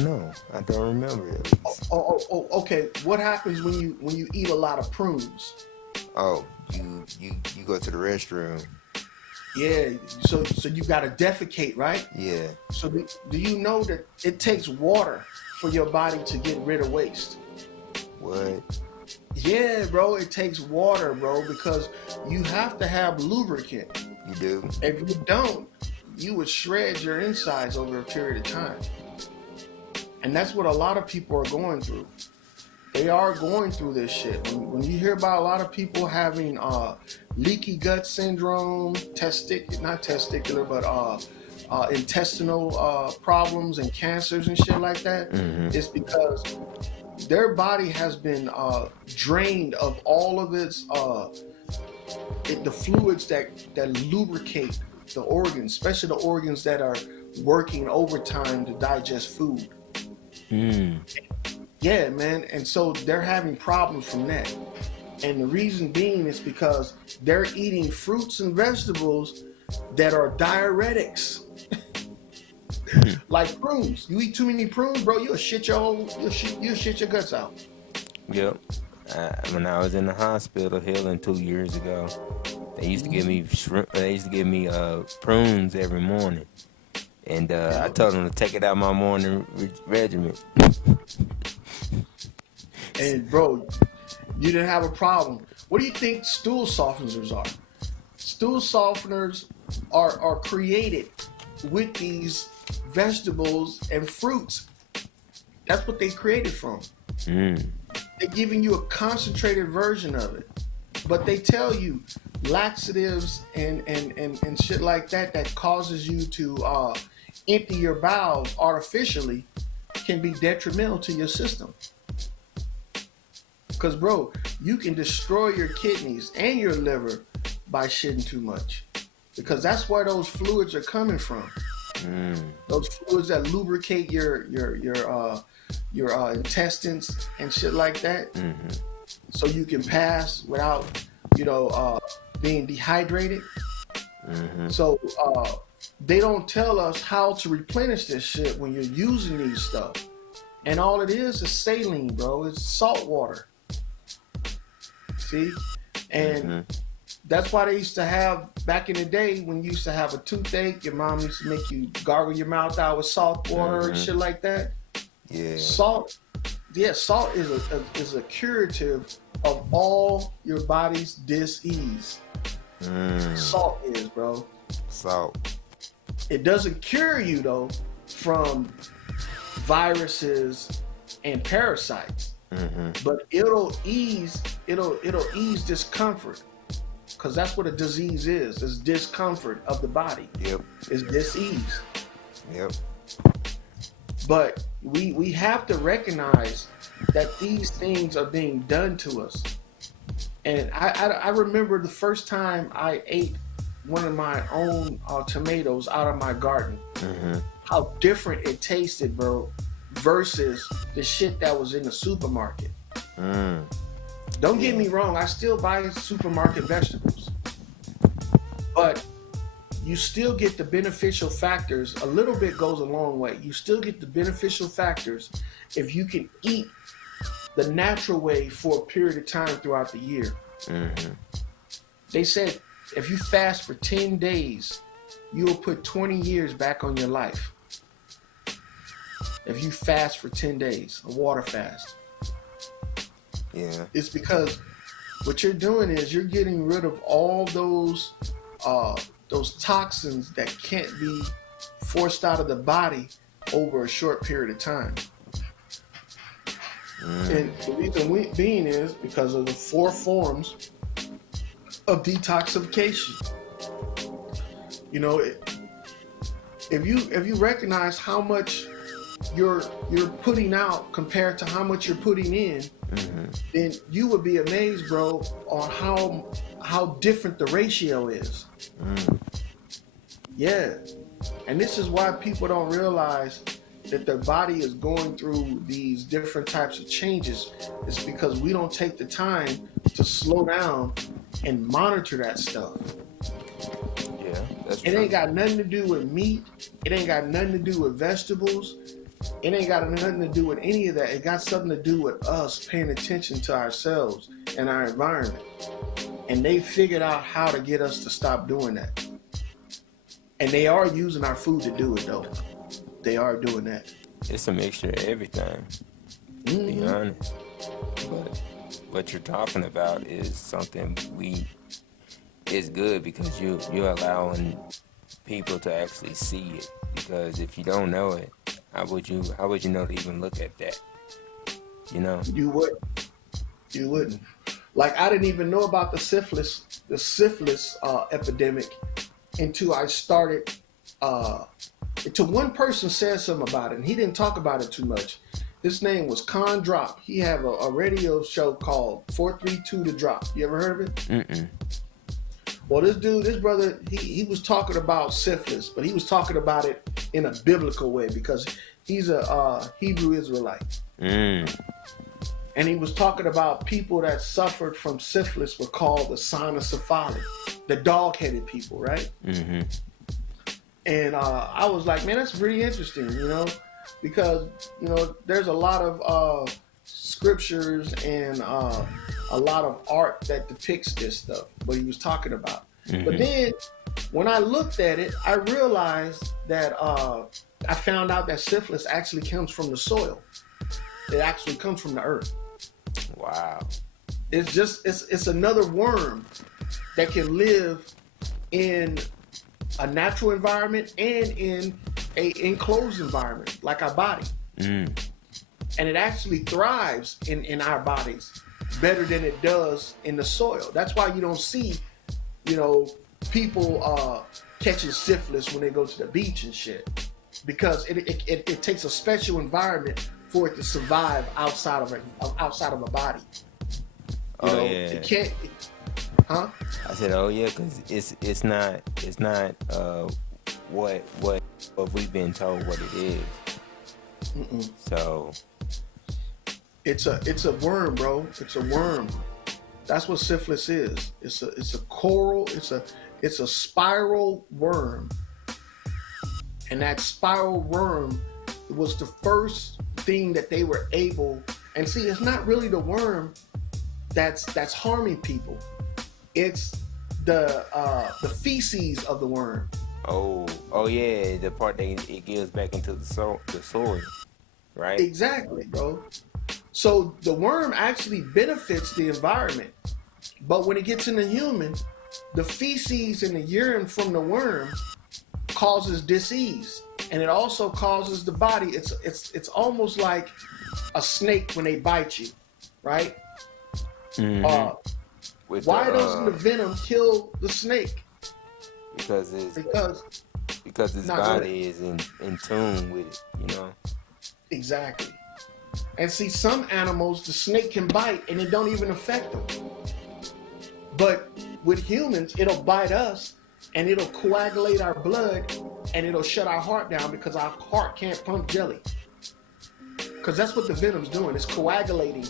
know. I don't remember it. Okay. What happens when you eat a lot of prunes? Oh, you go to the restroom. Yeah. So you gotta defecate, right? Yeah. So do you know that it takes water for your body to get rid of waste? What? Yeah, bro. It takes water, bro, because you have to have lubricant. You do? If you don't, you would shred your insides over a period of time. And that's what a lot of people are going through. They are going through this shit. When you hear about a lot of people having leaky gut syndrome, intestinal problems and cancers and shit like that, it's because their body has been drained of all of its the fluids that lubricate the organs, especially the organs that are working overtime to digest food. Yeah, man. And so they're having problems from that. And the reason being is because they're eating fruits and vegetables that are diuretics. Like prunes. You eat too many prunes, bro, you'll shit your guts out. Yep. When I was in the hospital healing 2 years ago, they used to give me prunes every morning, and I told them to take it out my morning regimen. And bro, you didn't have a problem. What do you think stool softeners are? Stool softeners are created with these vegetables and fruits. That's what they created from. They're giving you a concentrated version of it, but they tell you laxatives and shit like that causes you to empty your bowels artificially can be detrimental to your system. Because, bro, you can destroy your kidneys and your liver by shitting too much. Because that's where those fluids are coming from. Those fluids that lubricate your intestines and shit like that. So you can pass without, being dehydrated. So they don't tell us how to replenish this shit when you're using these stuff. And all it is saline, bro. It's salt water. See? And that's why they used to have, back in the day, when you used to have a toothache, your mom used to make you gargle your mouth out with salt water and shit like that. Yeah. Salt is a curative of all your body's dis-ease. Salt is, bro. Salt. It doesn't cure you, though, from viruses and parasites. But it'll ease discomfort, because that's what a disease is. It's discomfort of the body. Yep. It's dis-ease. Yep. But we have to recognize that these things are being done to us. And I remember the first time I ate one of my own tomatoes out of my garden. How different it tasted, bro, versus the shit that was in the supermarket. Don't get me wrong, I still buy supermarket vegetables, but you still get the beneficial factors. A little bit goes a long way. You still get the beneficial factors if you can eat the natural way for a period of time throughout the year. They said if you fast for 10 days, you will put 20 years back on your life. If you fast for 10 days, a water fast. Yeah. It's because what you're doing is you're getting rid of all those toxins that can't be forced out of the body over a short period of time. And the reason being is because of the 4 forms of detoxification. if you recognize how much you're putting out compared to how much you're putting in, then you would be amazed, bro, on how different the ratio is. Yeah. And this is why people don't realize that their body is going through these different types of changes. It's because we don't take the time to slow down and monitor that stuff. Yeah, that's true. It ain't got nothing to do with meat. It ain't got nothing to do with vegetables. It ain't got nothing to do with any of that. It got something to do with us paying attention to ourselves and our environment. And they figured out how to get us to stop doing that. And they are using our food to do it, though. They are doing that. It's a mixture of everything, to be honest. But what you're talking about is something it's good because you're allowing people to actually see it. Because if you don't know it, how would you know to even look at that? You know? You wouldn't. Like, I didn't even know about the syphilis epidemic until I started, until one person said something about it, and he didn't talk about it too much. His name was Con Drop. He had a radio show called 432 The Drop. You ever heard of it? Mm-mm. Well, this brother, he was talking about syphilis, but he was talking about it in a biblical way because he's a Hebrew Israelite. And he was talking about people that suffered from syphilis were called the cynocephalic, the dog-headed people, right? Mm-hmm. And I was like, man, that's pretty interesting, because, there's a lot of scriptures and a lot of art that depicts this stuff, what he was talking about. Mm-hmm. But then when I looked at it, I realized that I found out that syphilis actually comes from the soil. It actually comes from the earth. Wow. It's another worm that can live in a natural environment and in a enclosed environment like our body. And it actually thrives in our bodies better than it does in the soil. That's why you don't see, people catching syphilis when they go to the beach and shit, because it takes a special environment for it to survive outside of a body. Yeah. It can't. Huh? I said, oh yeah, because it's not what we've been told what it is. Mm-mm. So it's a worm, bro. It's a worm. That's what syphilis is. It's a coral. It's a spiral worm, and that spiral worm was the first thing that they were able. And see, it's not really the worm that's harming people. It's the feces of the worm. Oh yeah, the part that it gives back into the soil, right? Exactly, bro. So the worm actually benefits the environment, but when it gets in the human, the feces and the urine from the worm causes disease, and it also causes the body. It's almost like a snake when they bite you, right? Mm-hmm. Why doesn't the venom kill the snake? Because his body is in tune with it, Exactly. And see, some animals, the snake can bite and it don't even affect them. But with humans, it'll bite us and it'll coagulate our blood and it'll shut our heart down because our heart can't pump jelly. Because that's what the venom's doing. It's coagulating.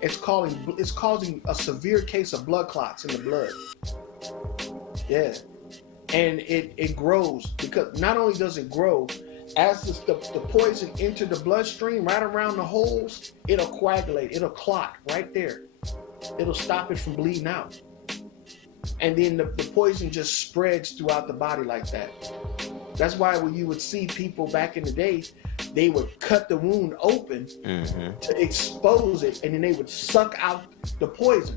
It's causing a severe case of blood clots in the blood. Yeah. And it grows, because not only does it grow, as the poison enter the bloodstream right around the holes, it'll coagulate, it'll clot right there. It'll stop it from bleeding out. And then the poison just spreads throughout the body like that. That's why when you would see people back in the day, they would cut the wound open to expose it, and then they would suck out the poison.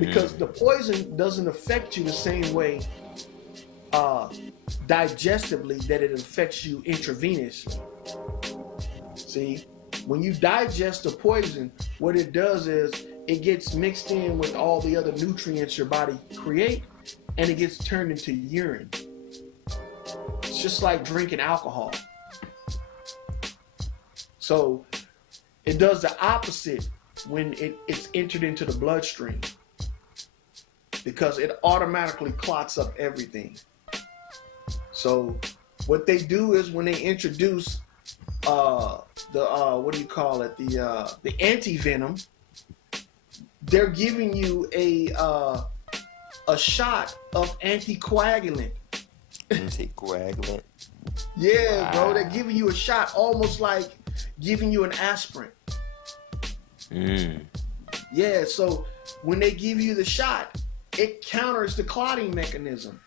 Because the poison doesn't affect you the same way digestively that it affects you intravenously. See, when you digest the poison, what it does is it gets mixed in with all the other nutrients your body create, and it gets turned into urine. just like drinking alcohol. So it does the opposite when it's entered into the bloodstream, because it automatically clots up everything. So what they do is when they introduce what do you call it, the anti-venom, they're giving you a shot of anticoagulant. Anticoagulant? Yeah, wow. Bro, they're giving you a shot almost like giving you an aspirin. Yeah, so when they give you the shot, it counters the clotting mechanism.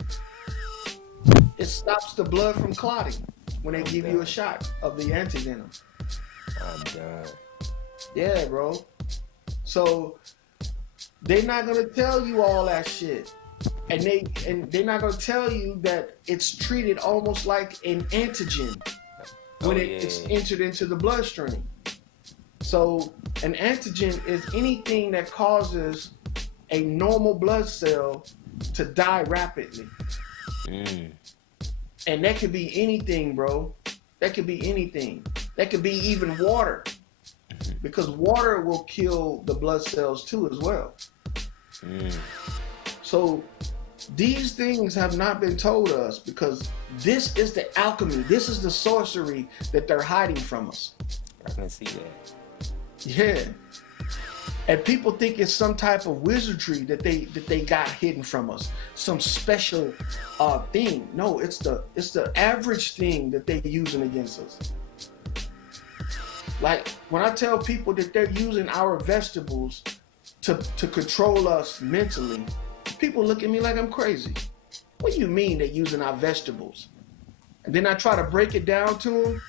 It stops the blood from clotting when they give you a shot of the antivenom. I'm done. Yeah, bro. So they're not gonna tell you all that shit, and they're not gonna tell you that it's treated almost like an antigen when it's entered into the bloodstream. So an antigen is anything that causes a normal blood cell to die rapidly. And that could be anything, bro. That could be anything. That could be even water, because water will kill the blood cells too as well. So these things have not been told us, because this is the alchemy. This is the sorcery that they're hiding from us. I can see that. Yeah. And people think it's some type of wizardry that they got hidden from us, some special thing. No, it's the average thing that they're using against us. Like when I tell people that they're using our vegetables to control us mentally, people look at me like I'm crazy. What do you mean they're using our vegetables? And then I try to break it down to them.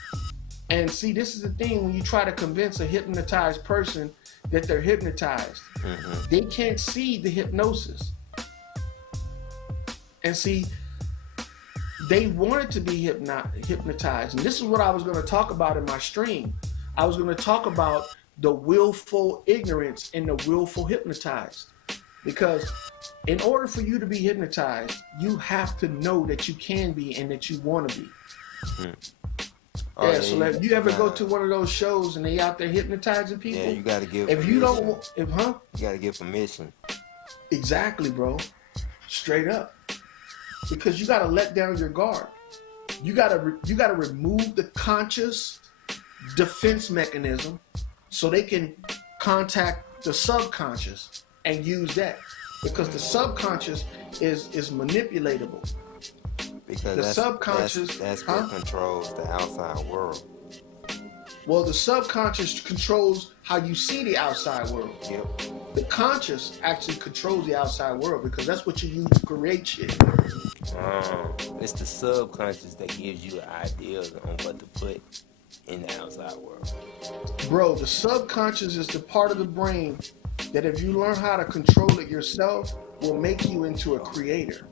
And see, this is the thing when you try to convince a hypnotized person that they're hypnotized. They can't see the hypnosis. And see, they wanted to be hypnotized. And this is what I was going to talk about in my stream. I was going to talk about the willful ignorance and the willful hypnotized. Because in order for you to be hypnotized, you have to know that you can be and that you want to be. Yeah, so if you ever go to one of those shows and they out there hypnotizing people, yeah, you gotta give. If you don't, you gotta give permission. Exactly, bro. Straight up, because you gotta let down your guard. You gotta remove the conscious defense mechanism so they can contact the subconscious and use that, because the subconscious is manipulatable. Because the subconscious that's what controls the outside world. Well, the subconscious controls how you see the outside world. Yep. The conscious actually controls the outside world, because that's what you use to create shit. It's the subconscious that gives you ideas on what to put in the outside world. Bro, the subconscious is the part of the brain that if you learn how to control it yourself, will make you into a creator.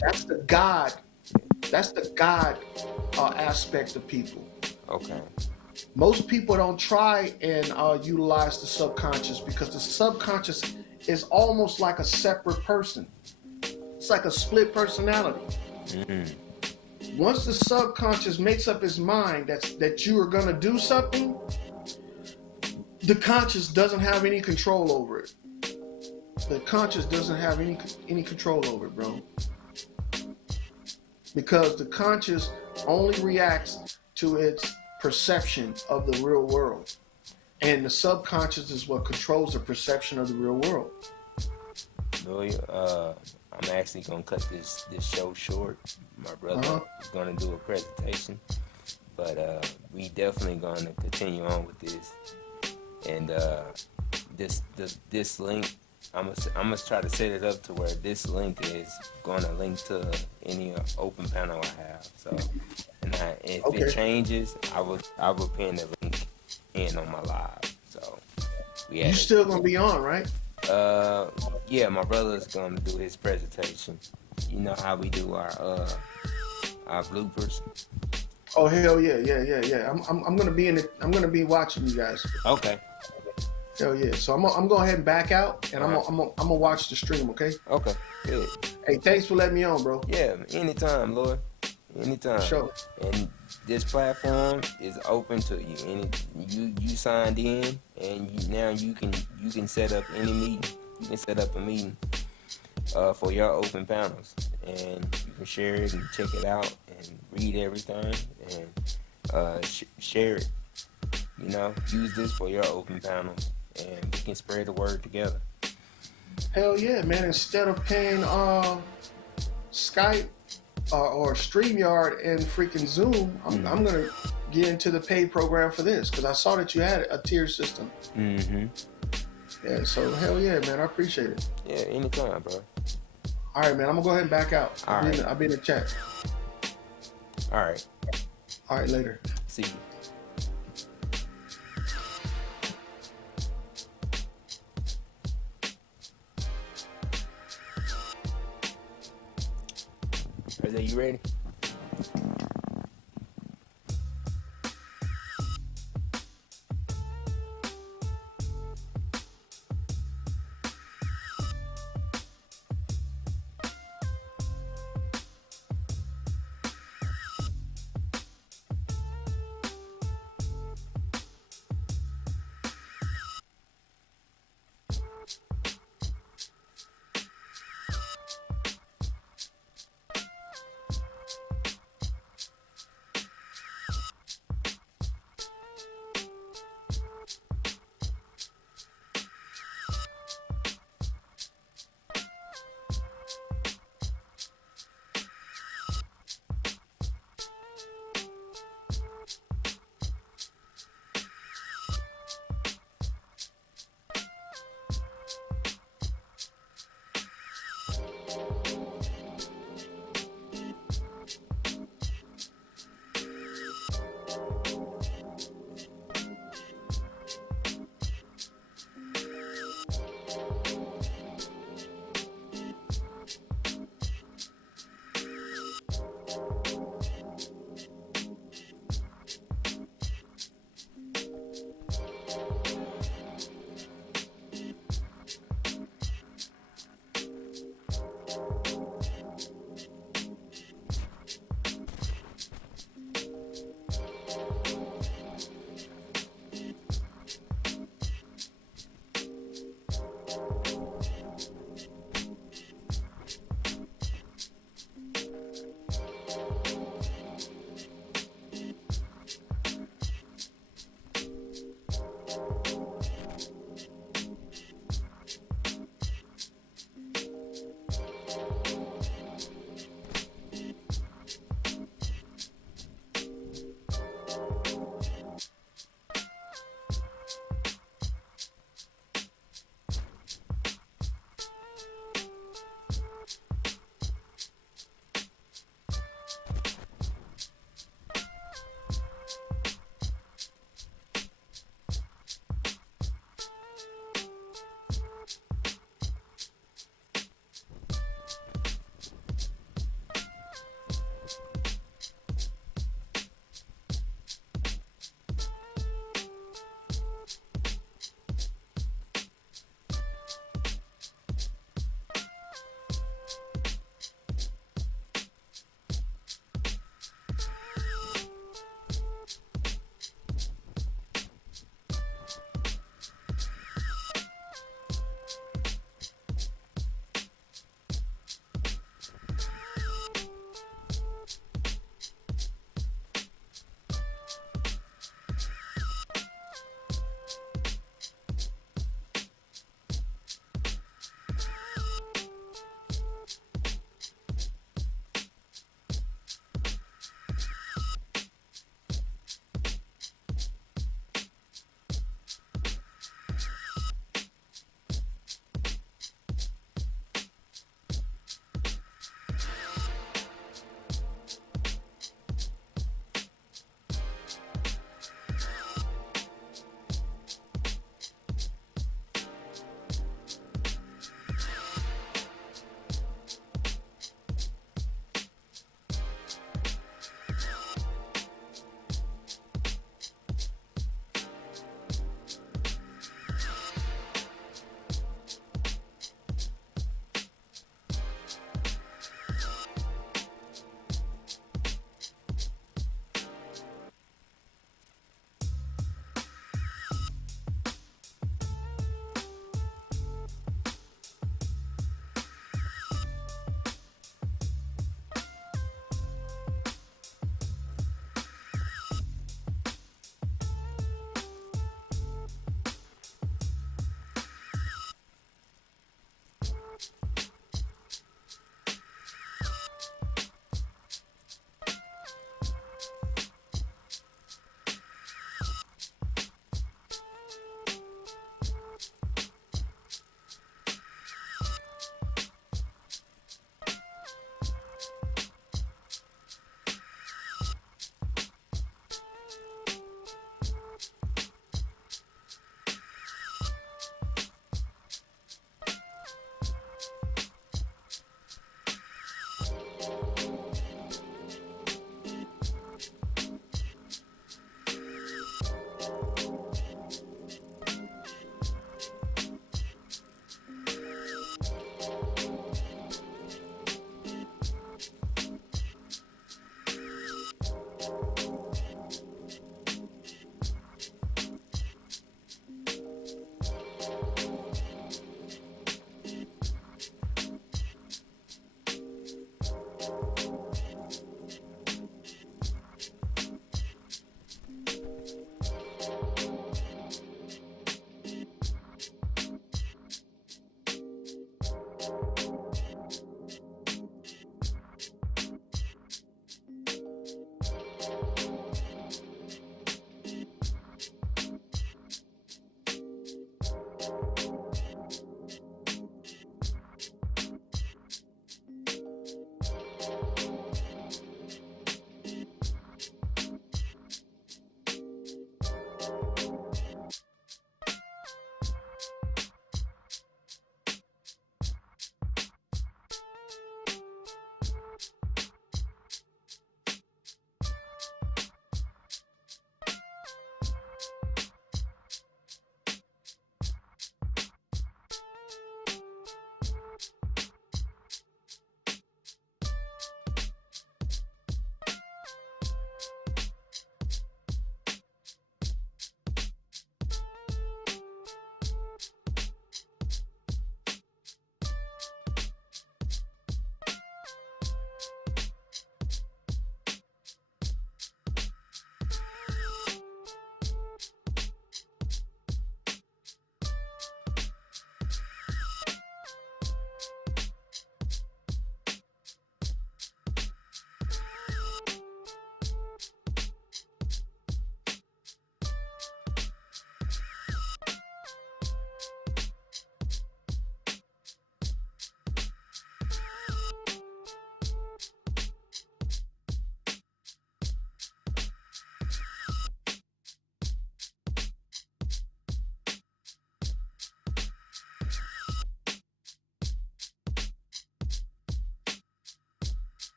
That's the God aspect of people. Okay. Most people don't try and utilize the subconscious, because the subconscious is almost like a separate person. It's like a split personality. Once the subconscious makes up its mind that you are gonna do something, the conscious doesn't have any control over it. The conscious doesn't have any control over it, bro. Because the conscious only reacts to its perception of the real world. And the subconscious is what controls the perception of the real world. Louis, I'm actually going to cut this show short. My brother is going to do a presentation. But we definitely going to continue on with this. And this link, I'm gonna try to set it up to where this link is going to link to any open panel I have. So, and if it changes, I will pin the link in on my live. So, you still gonna be on, right? Yeah, my brother's gonna do his presentation. You know how we do our bloopers. Oh hell yeah! I'm gonna be in it. I'm gonna be watching you guys. Okay. Hell yeah! So I'm gonna go ahead and back out, and I'm gonna watch the stream. Okay. Okay. Good. Hey, thanks for letting me on, bro. Yeah. Anytime, Lord. anytime. Sure. And this platform is open to you. You signed in, and now you can set up any meeting. You can set up a meeting for your open panels, and you can share it and check it out and read everything and share it. Use this for your open panel, and we can spread the word together. Hell yeah, man! Instead of paying Skype or StreamYard and freaking Zoom, I'm gonna get into the paid program for this because I saw that you had a tier system. Mm-hmm. Yeah, so hell yeah, man! I appreciate it. Yeah, anytime, bro. All right, man. I'm gonna go ahead and back out. All right. I'll be in the chat. All right. All right, later. See you. Are you ready?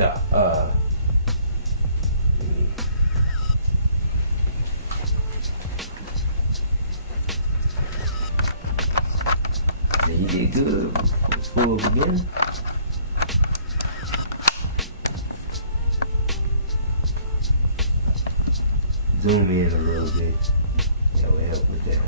No, he did good for the beginning. Zoom in a little bit. That will help with that.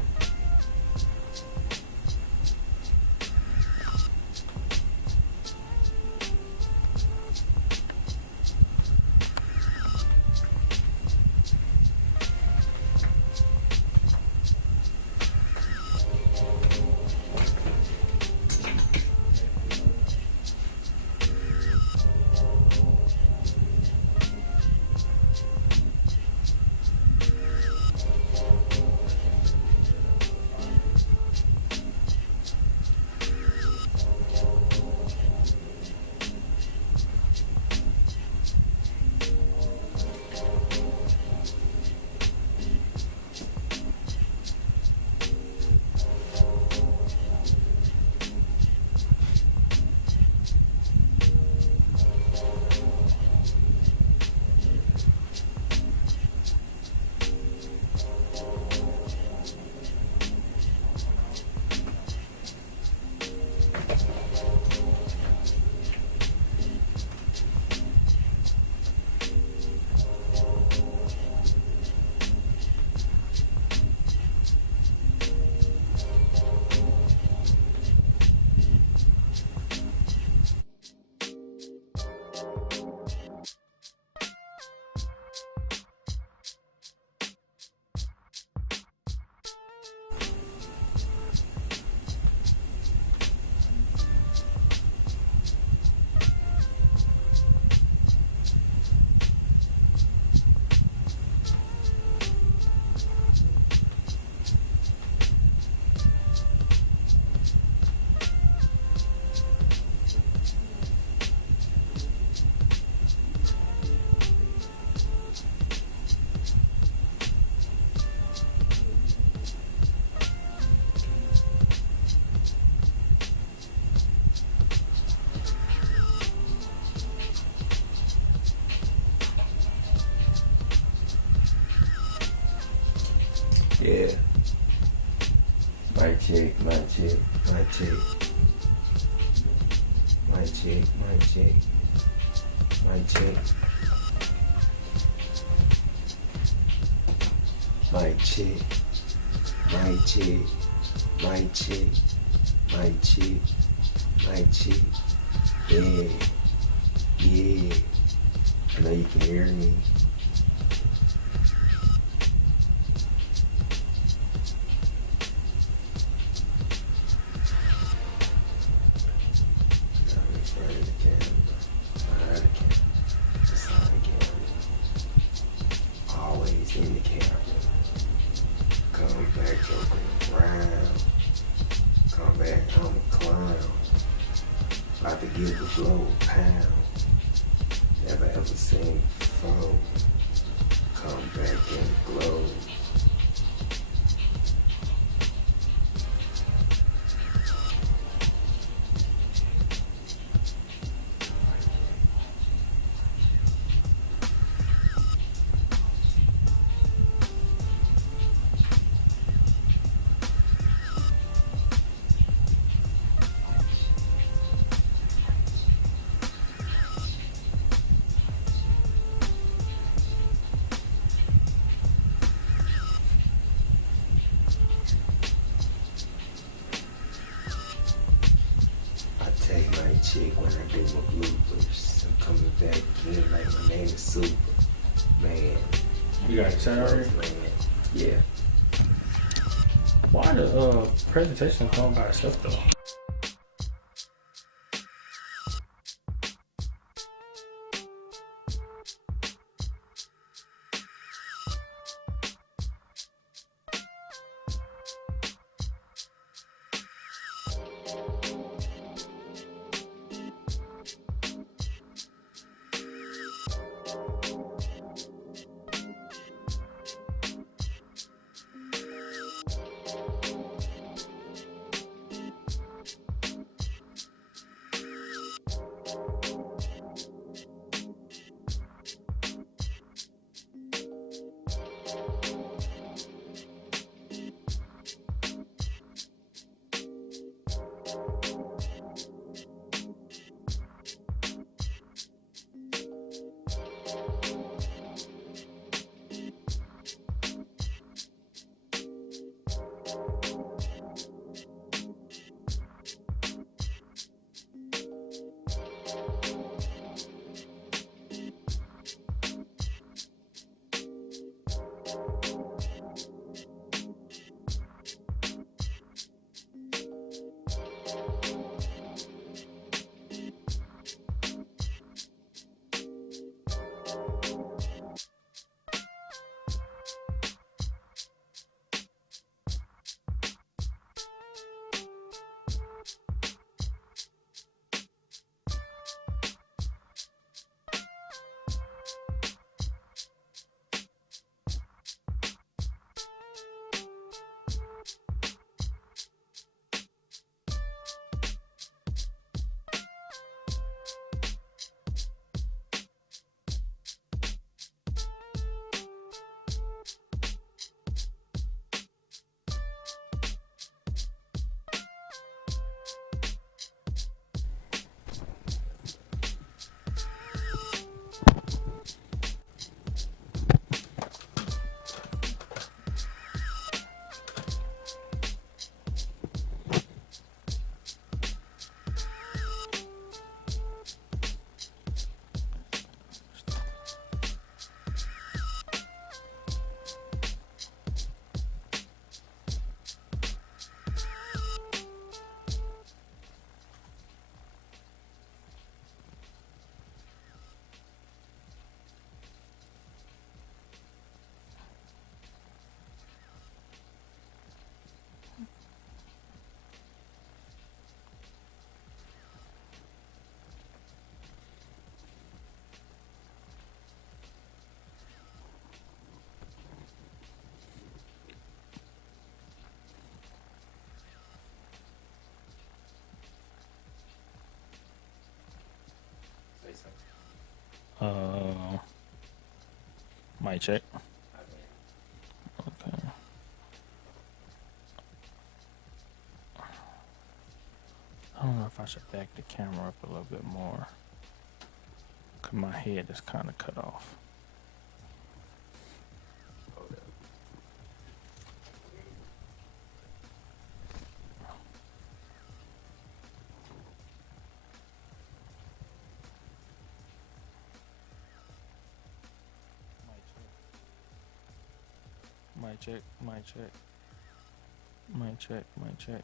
Yeah. Mic check, mic check, mic check. Mic check, mic check. Mic check. Mic check. Mic check. Mic check. Mic check. Mic check. Yeah. Yeah. I know you can hear me. In the camera. Come back joking around. Come back, I'm a clown. About to give the flow a pound. Never ever seen before. Come back in the glow. Take my chick when I do my bloopers. I'm coming back again like my name is Super. Man. You got excited already? Man. Yeah. Why the presentation come by itself though? Uh, mic check. Okay. Okay. I don't know if I should back the camera up a little bit more. Cause my head is kind of cut off. Hold up. Mic check. Mic check. Mic check. Mic check.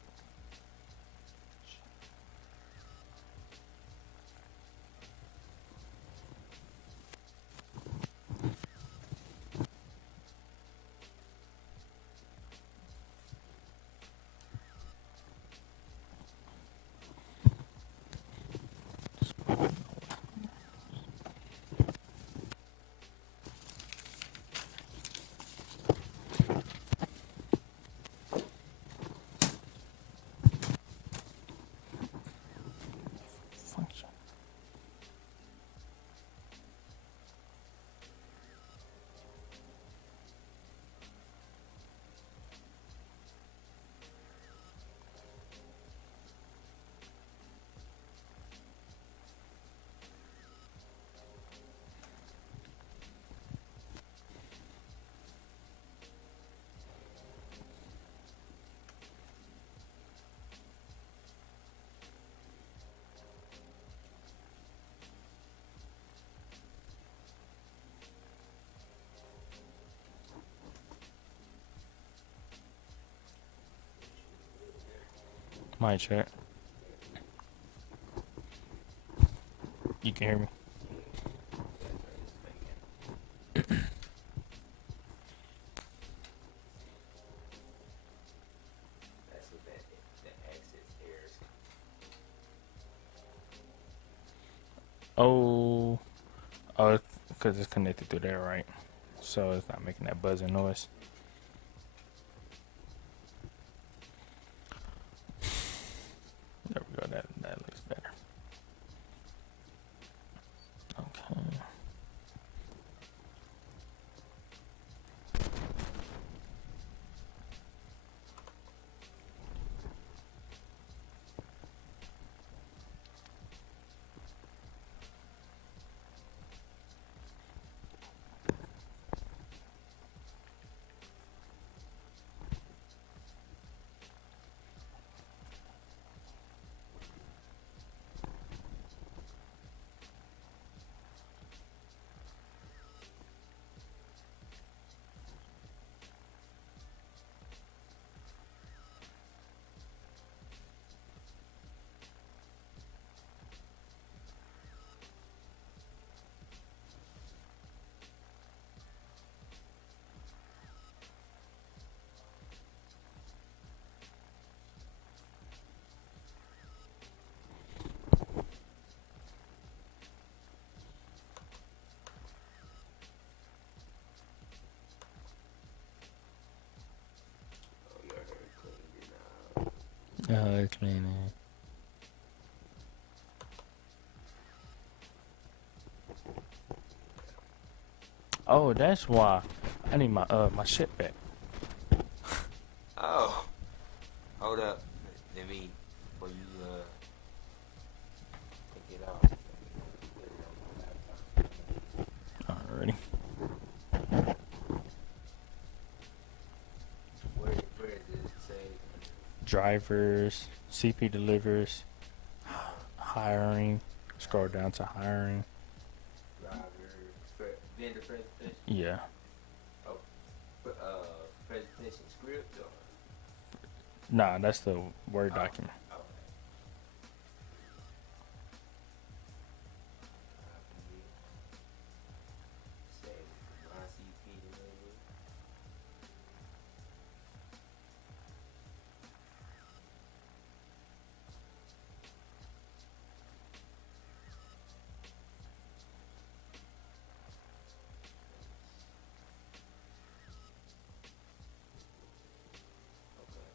Function. Mic check. You can hear me. That's what that access errors. Oh, oh, because it's connected through there, right? So it's not making that buzzing noise. There we go. That looks better. Okay. Oh, you already cleaned it out. Oh, cleaning. Oh, that's why I need my shit back. Oh, hold up. Let me, before you take it off. Let me put it on my laptop. Alrighty. Where does it say? Drivers, CP delivers, hiring. Scroll down to hiring. Driver, vendor presentation. Yeah. Oh, presentation script or. Nah, that's the Word document. Okay. Say YCP delivery. Okay.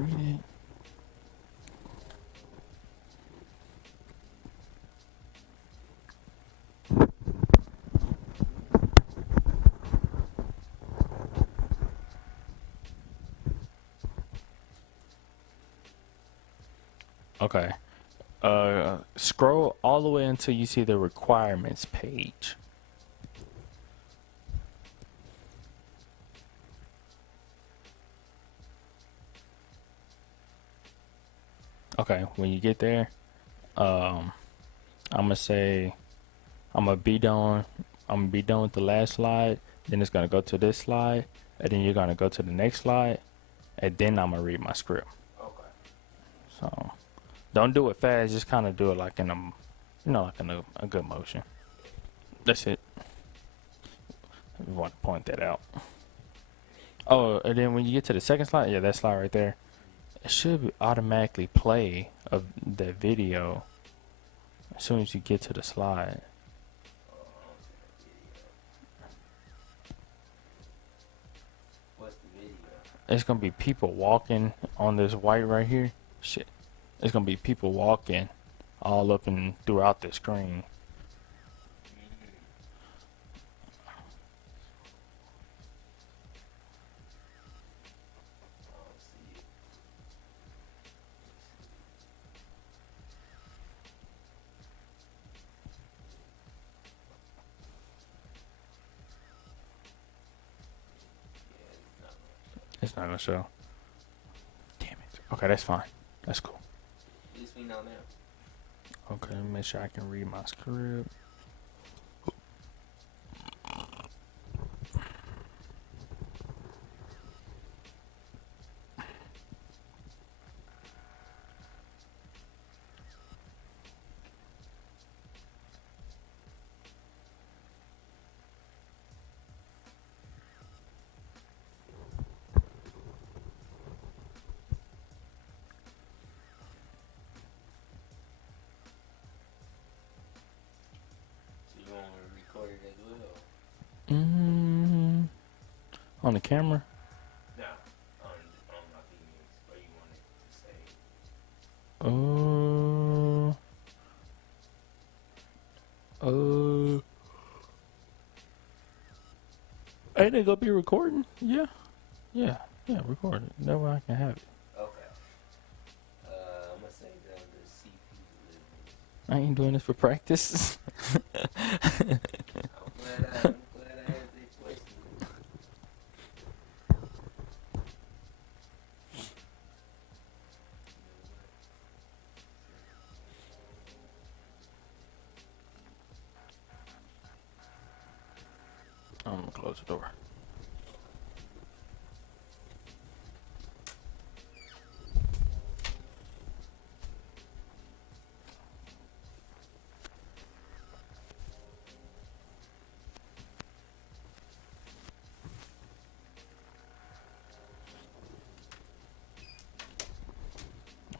read it. Okay. Scroll all the way until you see the requirements page. Okay, when you get there, I'm gonna say I'm gonna be done with the last slide, then it's gonna go to this slide, and then you're gonna go to the next slide, and then I'm gonna read my script. Okay. So don't do it fast, just kind of do it like in a good motion. That's it. I want to point that out. Oh, and then when you get to the second slide, yeah, that slide right there, it should automatically play of that video as soon as you get to the slide. What's the video? It's gonna be people walking on this white right here. Shit. It's gonna be people walking all up and throughout the screen. It's not gonna show. Damn it. Okay, that's fine. That's cool. At least we know now. Okay, let me make sure I can read my script. On the camera? No, on my videos, where you want it to stay. Ain't it gonna be recording? Yeah, recording. That way I can have it. Okay. I'm gonna say that the CPU. I ain't doing this for practice. I'm glad I had this place. I'm gonna close the door.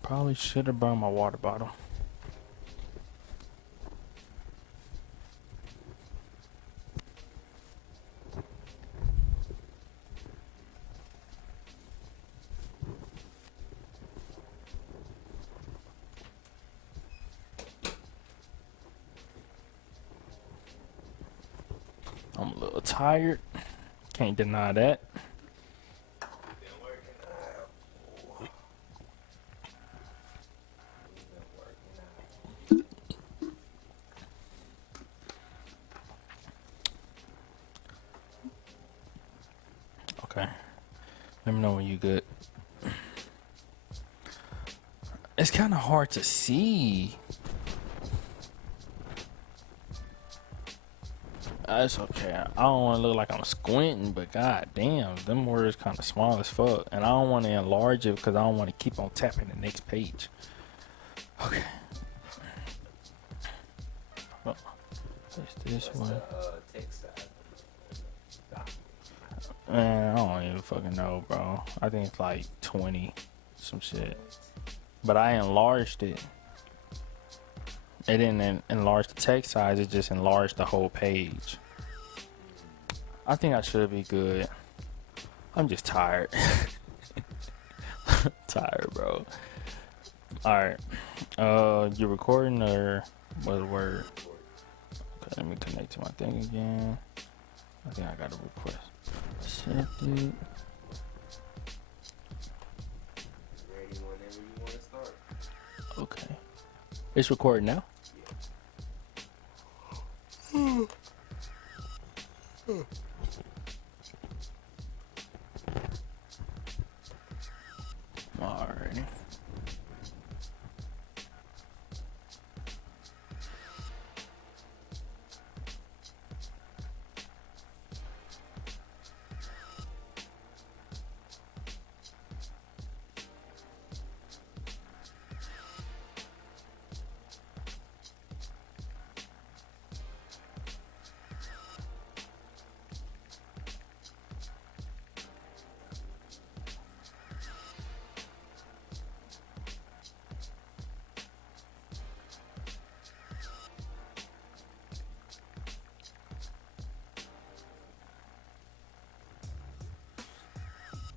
Probably should have brought my water bottle. I'm a little tired. Can't deny that. Okay. Let me know when you good. It's kind of hard to see. It's okay. I don't want to look like I'm squinting, but god damn, them words kind of small as fuck. And I don't want to enlarge it because I don't want to keep on tapping the next page. Okay. Oh, what's this one? Text side. Man, I don't even fucking know, bro. I think it's like 20, some shit. But I enlarged it. It didn't enlarge the text size, it just enlarged the whole page. I think I should be good. I'm just tired. Tired, bro. All right. You recording or what word? Okay, let me connect to my thing again. I think I got a request. Accepted. Ready whenever you want to start. Okay. It's recording now? Yeah. Alrighty.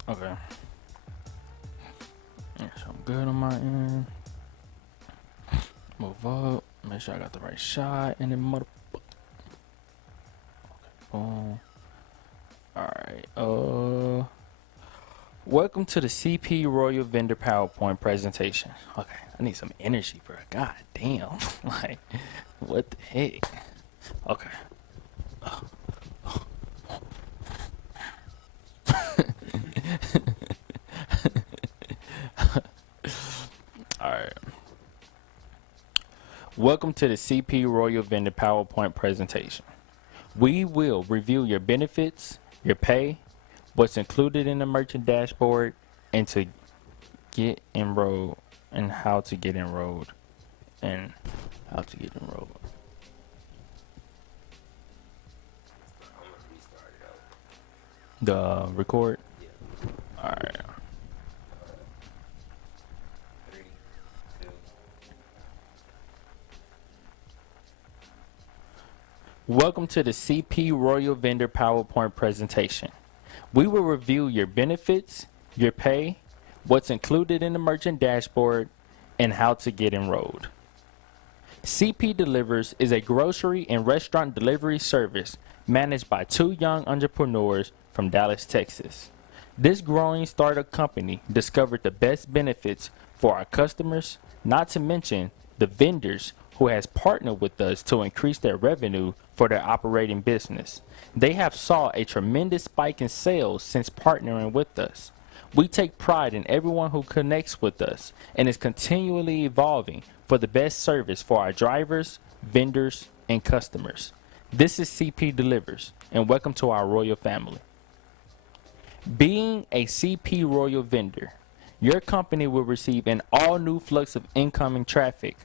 Okay. Yeah, so I'm good on my end. Move up. Make sure I got the right shot. And then mother. Okay, boom. Alright. Welcome to the CP Royal Vendor PowerPoint presentation. Okay, I need some energy, bro. God damn. Like, what the heck? Okay. Alright. Welcome to the CP Royal Vendor PowerPoint presentation. We will review your benefits, your pay, what's included in the merchant dashboard, and to get enrolled, and how to get enrolled, and how to get enrolled. I'm gonna restart it out. The record. Yeah. All right. 3, 2. Welcome to the CP Royal Vendor PowerPoint presentation. We will review your benefits, your pay, what's included in the merchant dashboard, and how to get enrolled. CP Delivers is a grocery and restaurant delivery service managed by 2 young entrepreneurs from Dallas, Texas. This growing startup company discovered the best benefits for our customers, not to mention the vendors who has partnered with us to increase their revenue for their operating business. They have saw a tremendous spike in sales since partnering with us. We take pride in everyone who connects with us and is continually evolving for the best service for our drivers, vendors, and customers. This is CP Delivers, and welcome to our Royal family. Being a CP Royal vendor, your company will receive an all-new flux of incoming traffic.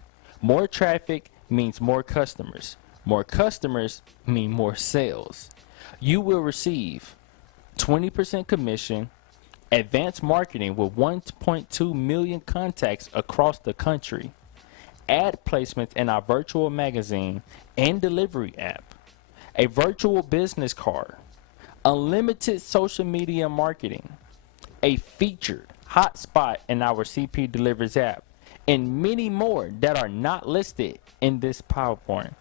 More traffic means more customers. More customers mean more sales. You will receive 20% commission, advanced marketing with 1.2 million contacts across the country, ad placements in our virtual magazine and delivery app, a virtual business card, unlimited social media marketing, a featured hotspot in our CP Delivers app, and many more that are not listed in this PowerPoint.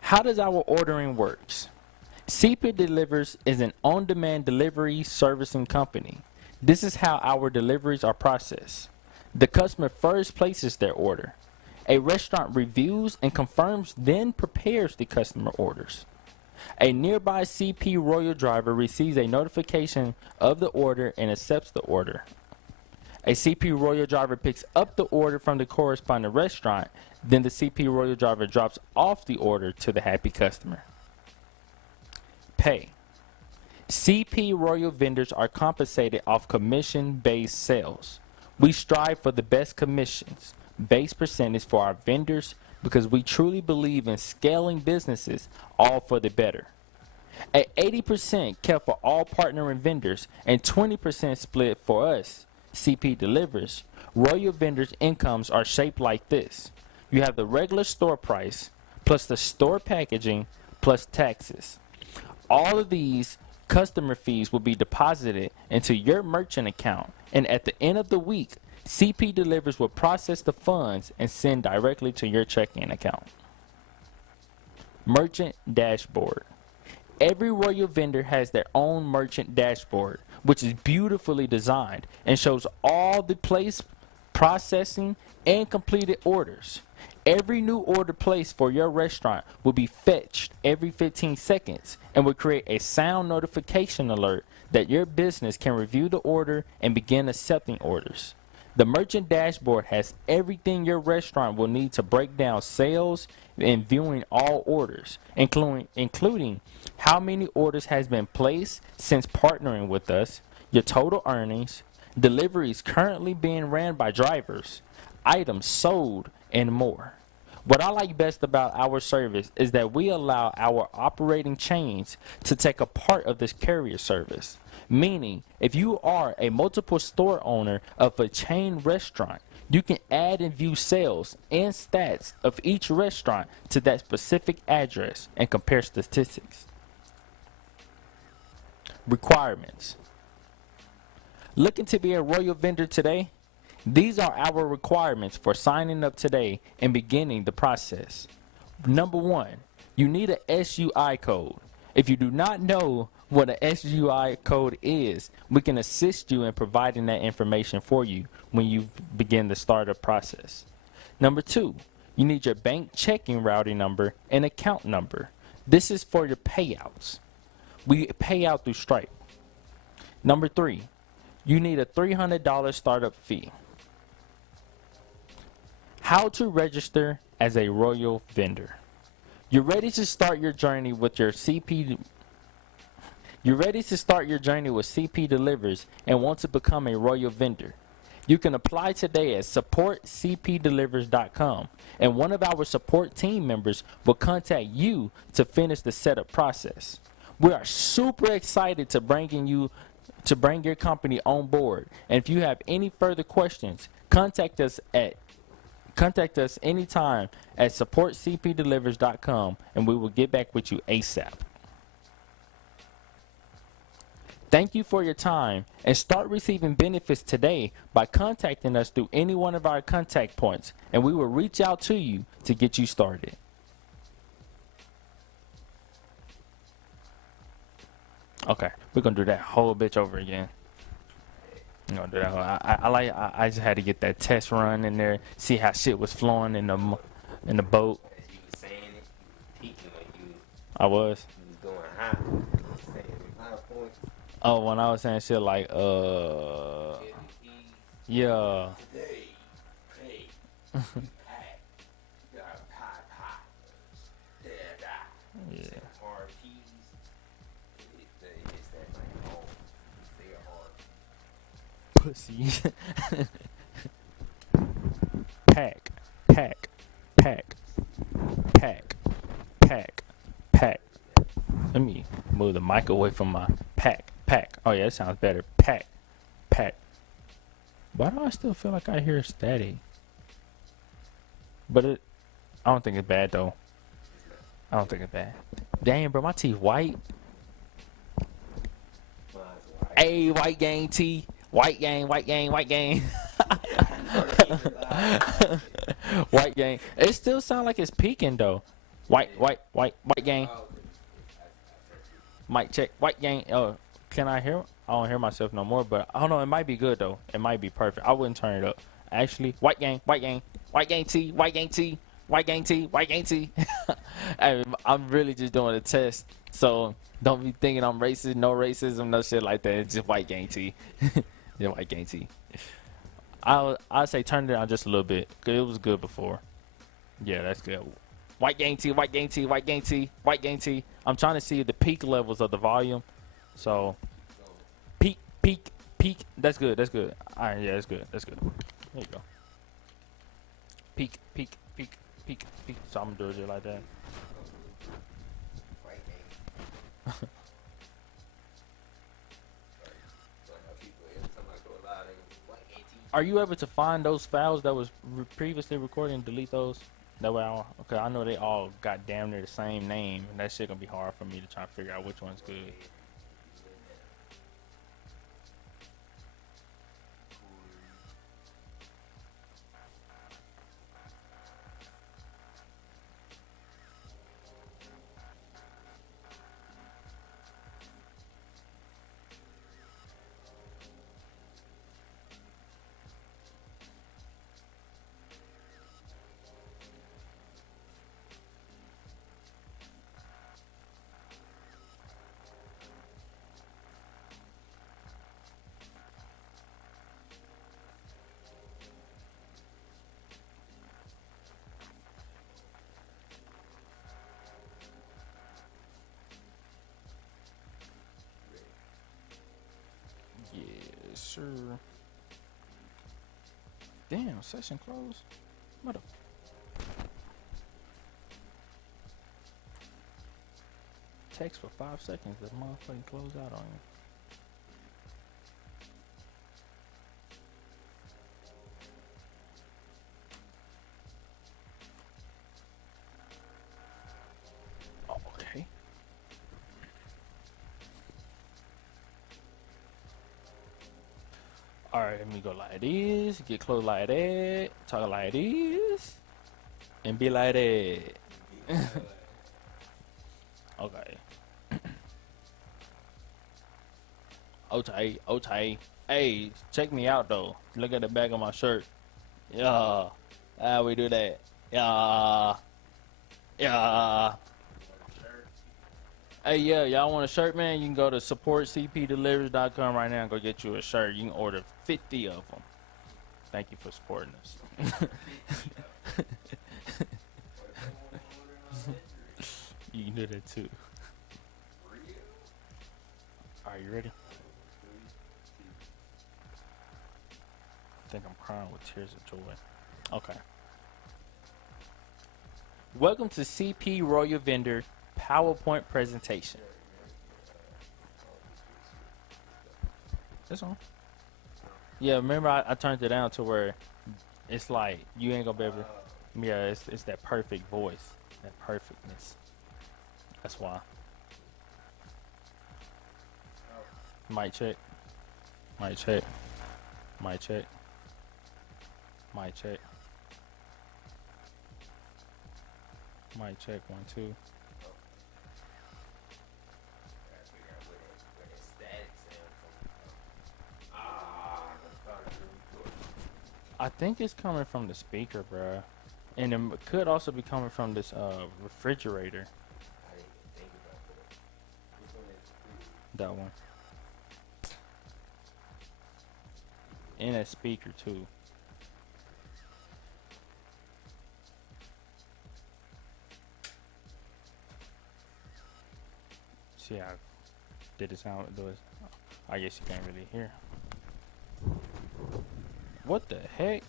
How does our ordering works? CP Delivers is an on-demand delivery servicing company. This is how our deliveries are processed. The customer first places their order. A restaurant reviews and confirms, then prepares the customer orders. A nearby CP Royal driver receives a notification of the order and accepts the order. A CP Royal driver picks up the order from the corresponding restaurant, then the CP Royal driver drops off the order to the happy customer. Pay. CP Royal vendors are compensated off commission-based sales. We strive for the best commissions, base percentage for our vendors because we truly believe in scaling businesses all for the better. At 80% kept for all partnering vendors and 20% split for us, CP Delivers, Royal vendors' incomes are shaped like this. You have the regular store price plus the store packaging plus taxes. All of these Customer fees will be deposited into your merchant account, and at the end of the week, CP Delivers will process the funds and send directly to your checking account. Merchant Dashboard. Every Royal vendor has their own merchant dashboard, which is beautifully designed and shows all the placed, processing, and completed orders. Every new order placed for your restaurant will be fetched every 15 seconds and will create a sound notification alert that your business can review the order and begin accepting orders. The merchant dashboard has everything your restaurant will need to break down sales and viewing all orders, including how many orders has been placed since partnering with us, your total earnings, deliveries currently being ran by drivers, items sold, and more. What I like best about our service is that we allow our operating chains to take a part of this carrier service. Meaning, if you are a multiple store owner of a chain restaurant, you can add and view sales and stats of each restaurant to that specific address and compare statistics. Requirements. Looking to be a Royal vendor today? These are our requirements for signing up today and beginning the process. Number 1, you need a SUI code. If you do not know what a SUI code is, we can assist you in providing that information for you when you begin the startup process. Number 2, you need your bank checking routing number and account number. This is for your payouts. We pay out through Stripe. Number 3, you need a $300 startup fee. How to register as a Royal vendor. You're ready to start your journey with your CP. You're ready to start your journey with CP Delivers and want to become a Royal vendor. You can apply today at supportcpdelivers.com, and one of our support team members will contact you to finish the setup process. We are super excited to bring your company on board, and if you have any further questions, contact us anytime at supportcpdelivers.com, and we will get back with you ASAP. Thank you for your time, and start receiving benefits today by contacting us through any one of our contact points, and we will reach out to you to get you started. Okay, we're gonna do that whole bitch over again. I'm gonna do that. I just had to get that test run in there, see how shit was flowing in the boat. You was saying it, peaking like you. I was. You was going high. You was saying high points. Oh, when I was saying shit like yeah. Today, hey, got pie. Yeah. Hard keys. It's that like home. They are hard. Pussy. Pack. Let me move the mic away from my pack. Oh yeah, that sounds better. Pack. Why do I still feel like I hear static? But I don't think it's bad though. I don't think it's bad. Damn, bro, my teeth white. Hey, white gang T. White gang. White gang. It still sound like it's peaking though. White gang. Mic check. White gang. Oh, can I hear? I don't hear myself no more, but I don't know. It might be good though. It might be perfect. I wouldn't turn it up. Actually, white gang T. Hey, I'm really just doing a test, so don't be thinking I'm racist. No racism, no shit like that. It's just white gang T. Yeah, white gang T. I'll say turn it down just a little bit, cause it was good before. Yeah, that's good. White gang T. I'm trying to see the peak levels of the volume. So peak. That's good. All right, yeah, that's good. There you go. Peak. So I'm gonna do it like that. Are you able to find those files that was previously recorded and delete those? That way, I know they all got damn near the same name, and that shit gonna be hard for me to try to figure out which one's good. sir. Damn, session closed. What a text for 5 seconds. The motherfucking close out on you. Okay. Alright, let me go like this. Get close like that. Talk like this. And be like that. Okay. Okay. Hey, check me out though. Look at the back of my shirt. Yeah. How we do that? Yeah. Yeah. Hey, yeah, y'all want a shirt, man? You can go to supportcpdelivers.com right now and go get you a shirt. You can order 50 of them. Thank you for supporting us. You can do that too. Are you ready? I think I'm crying with tears of joy. Okay. Welcome to CP Royal Vendor PowerPoint presentation. This on? Yeah, remember I turned it down to where it's like you ain't gonna be able to. Yeah, it's that perfect voice, that perfectness. That's why. Mic check. Mic check. Mic check. Mic check. Mic check 1 2. I think it's coming from the speaker, bruh. And it could also be coming from this refrigerator. I didn't even think about that. Which one is it? That one. And that speaker too. See how did it sound? I guess you can't really hear. What the heck?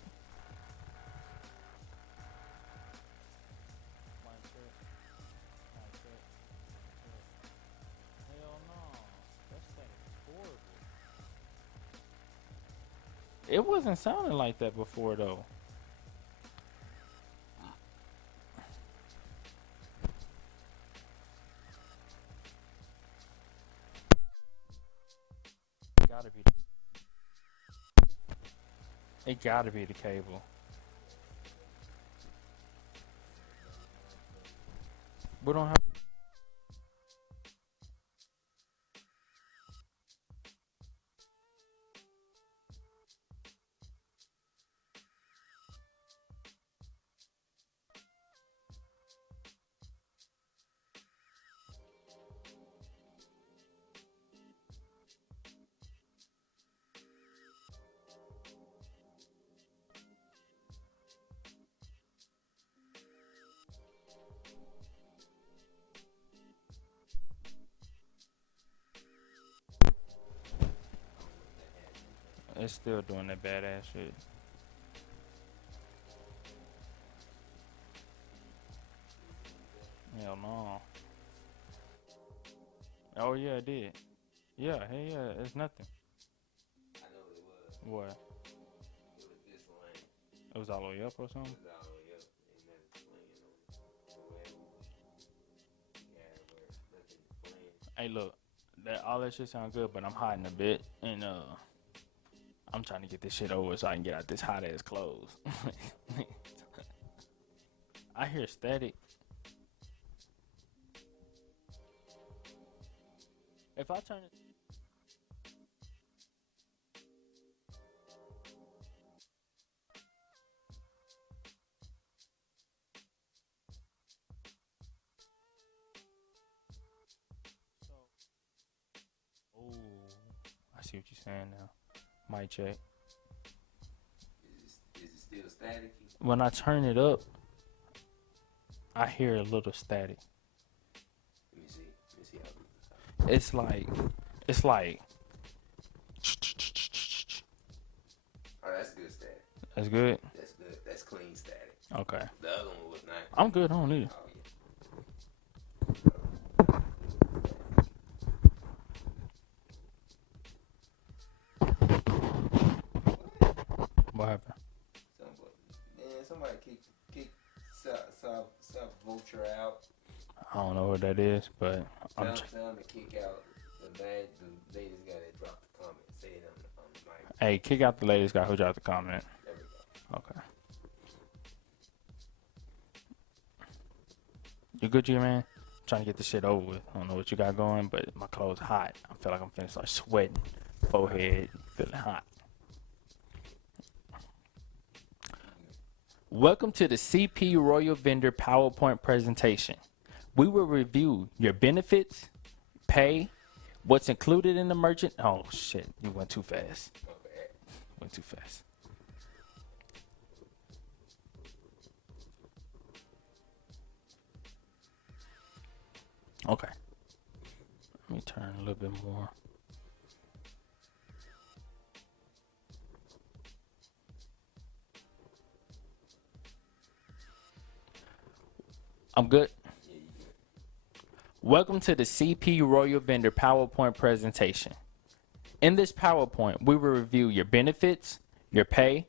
Hell no. That's horrible. It wasn't sounding like that before though. Gotta be. It gotta be the cable. We don't have. It's still doing that badass shit. Hell no. Oh yeah, it did. Yeah, hey yeah, it's nothing. I know what it was. What? It was this line. It was all the way up or something? It was all the way up. Ain't nothing playing on the way. Yeah, where nothing playing. Hey look, all that shit sound good, but I'm hiding a bit and I'm trying to get this shit over so I can get out this hot ass clothes. I hear static. If I turn it. Oh, I see what you're saying now. Mic check. Is it still staticky? When I turn it up, I hear a little static. Let me see. Let me see how It's like That's good? That's good. That's clean static. Okay. The other one was not. I'm good. I don't need it. Oh, yeah. What happened? Somebody kick South Vulture out. I don't know what that is, but Tell them to kick out the latest guy that dropped the comment. Say it on the mic. Hey, kick out the latest guy who dropped the comment. There we go. Okay. You good, G, man? Trying to get this shit over with. I don't know what you got going, but my clothes hot. I feel like I'm finna start sweating. Forehead feeling hot. Welcome to the CP Royal Vendor PowerPoint presentation. We will review your benefits, pay, what's included in the merchant. Oh shit, you went too fast. Went too fast. Okay. Let me turn a little bit more. I'm good. Welcome to the CP Royal Vendor PowerPoint presentation. In this PowerPoint, we will review your benefits, your pay,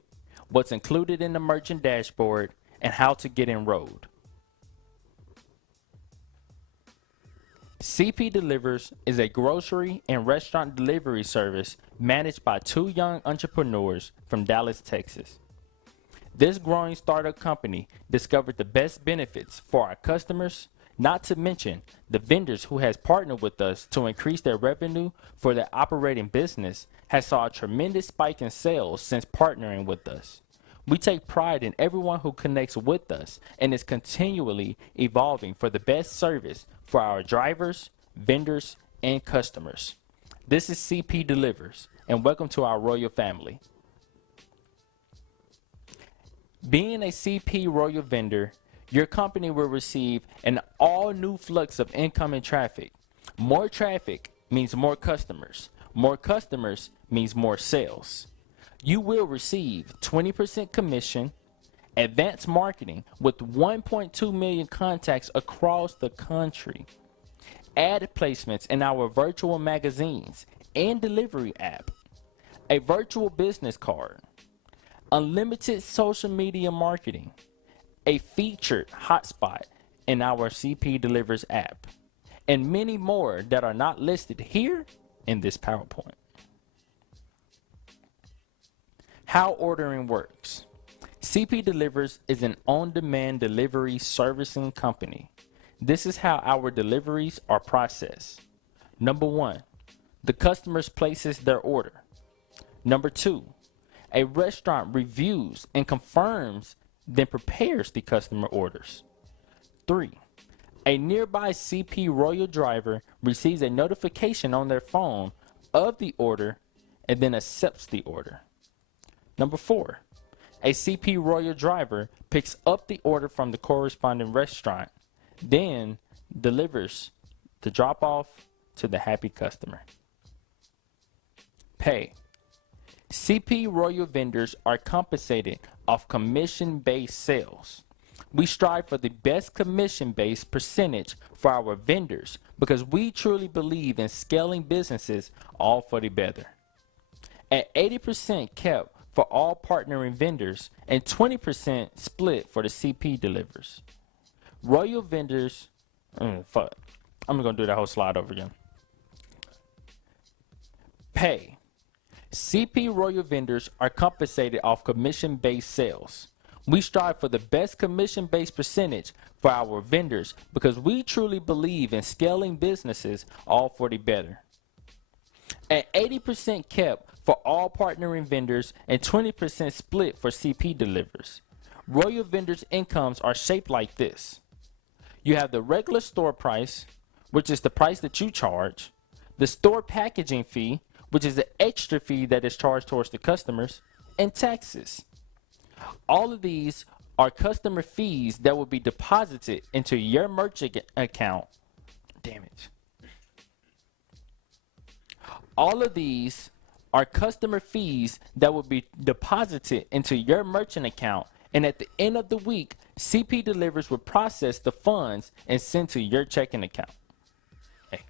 what's included in the merchant dashboard, and how to get enrolled. CP Delivers is a grocery and restaurant delivery service managed by two young entrepreneurs from Dallas, Texas. This growing startup company discovered the best benefits for our customers, not to mention the vendors who has partnered with us to increase their revenue for their operating business has saw a tremendous spike in sales since partnering with us. We take pride in everyone who connects with us and is continually evolving for the best service for our drivers, vendors, and customers. This is CP Delivers, and welcome to our royal family. Being a CP Royal vendor, your company will receive an all-new flux of incoming traffic. More traffic means more customers. More customers means more sales. You will receive 20% commission, advanced marketing with 1.2 million contacts across the country, ad placements in our virtual magazines and delivery app, a virtual business card, unlimited social media marketing, a featured hotspot in our CP Delivers app, and many more that are not listed here in this PowerPoint. How ordering works. CP Delivers is an on-demand delivery servicing company. This is how our deliveries are processed. Number 1, the customer places their order. Number 2, a restaurant reviews and confirms, then prepares the customer orders. 3, a nearby CP Royal driver receives a notification on their phone of the order and then accepts the order. Number 4, a CP Royal driver picks up the order from the corresponding restaurant, then delivers the drop-off to the happy customer. Pay. CP Royal vendors are compensated off commission-based sales. We strive for the best commission-based percentage for our vendors because we truly believe in scaling businesses all for the better. At 80% kept for all partnering vendors and 20% split for the CP Delivers. Royal vendors, I'm gonna do that whole slide over again. Pay. CP Royal vendors are compensated off commission-based sales. We strive for the best commission-based percentage for our vendors because we truly believe in scaling businesses all for the better. At 80% kept for all partnering vendors and 20% split for CP Delivers. Royal vendors' incomes are shaped like this. You have the regular store price, which is the price that you charge, the store packaging fee, which is the extra fee that is charged towards the customers, and taxes. All of these are customer fees that will be deposited into your merchant account. Damn it. All of these are customer fees that will be deposited into your merchant account, and at the end of the week, CP Delivers will process the funds and send to your checking account. Hey.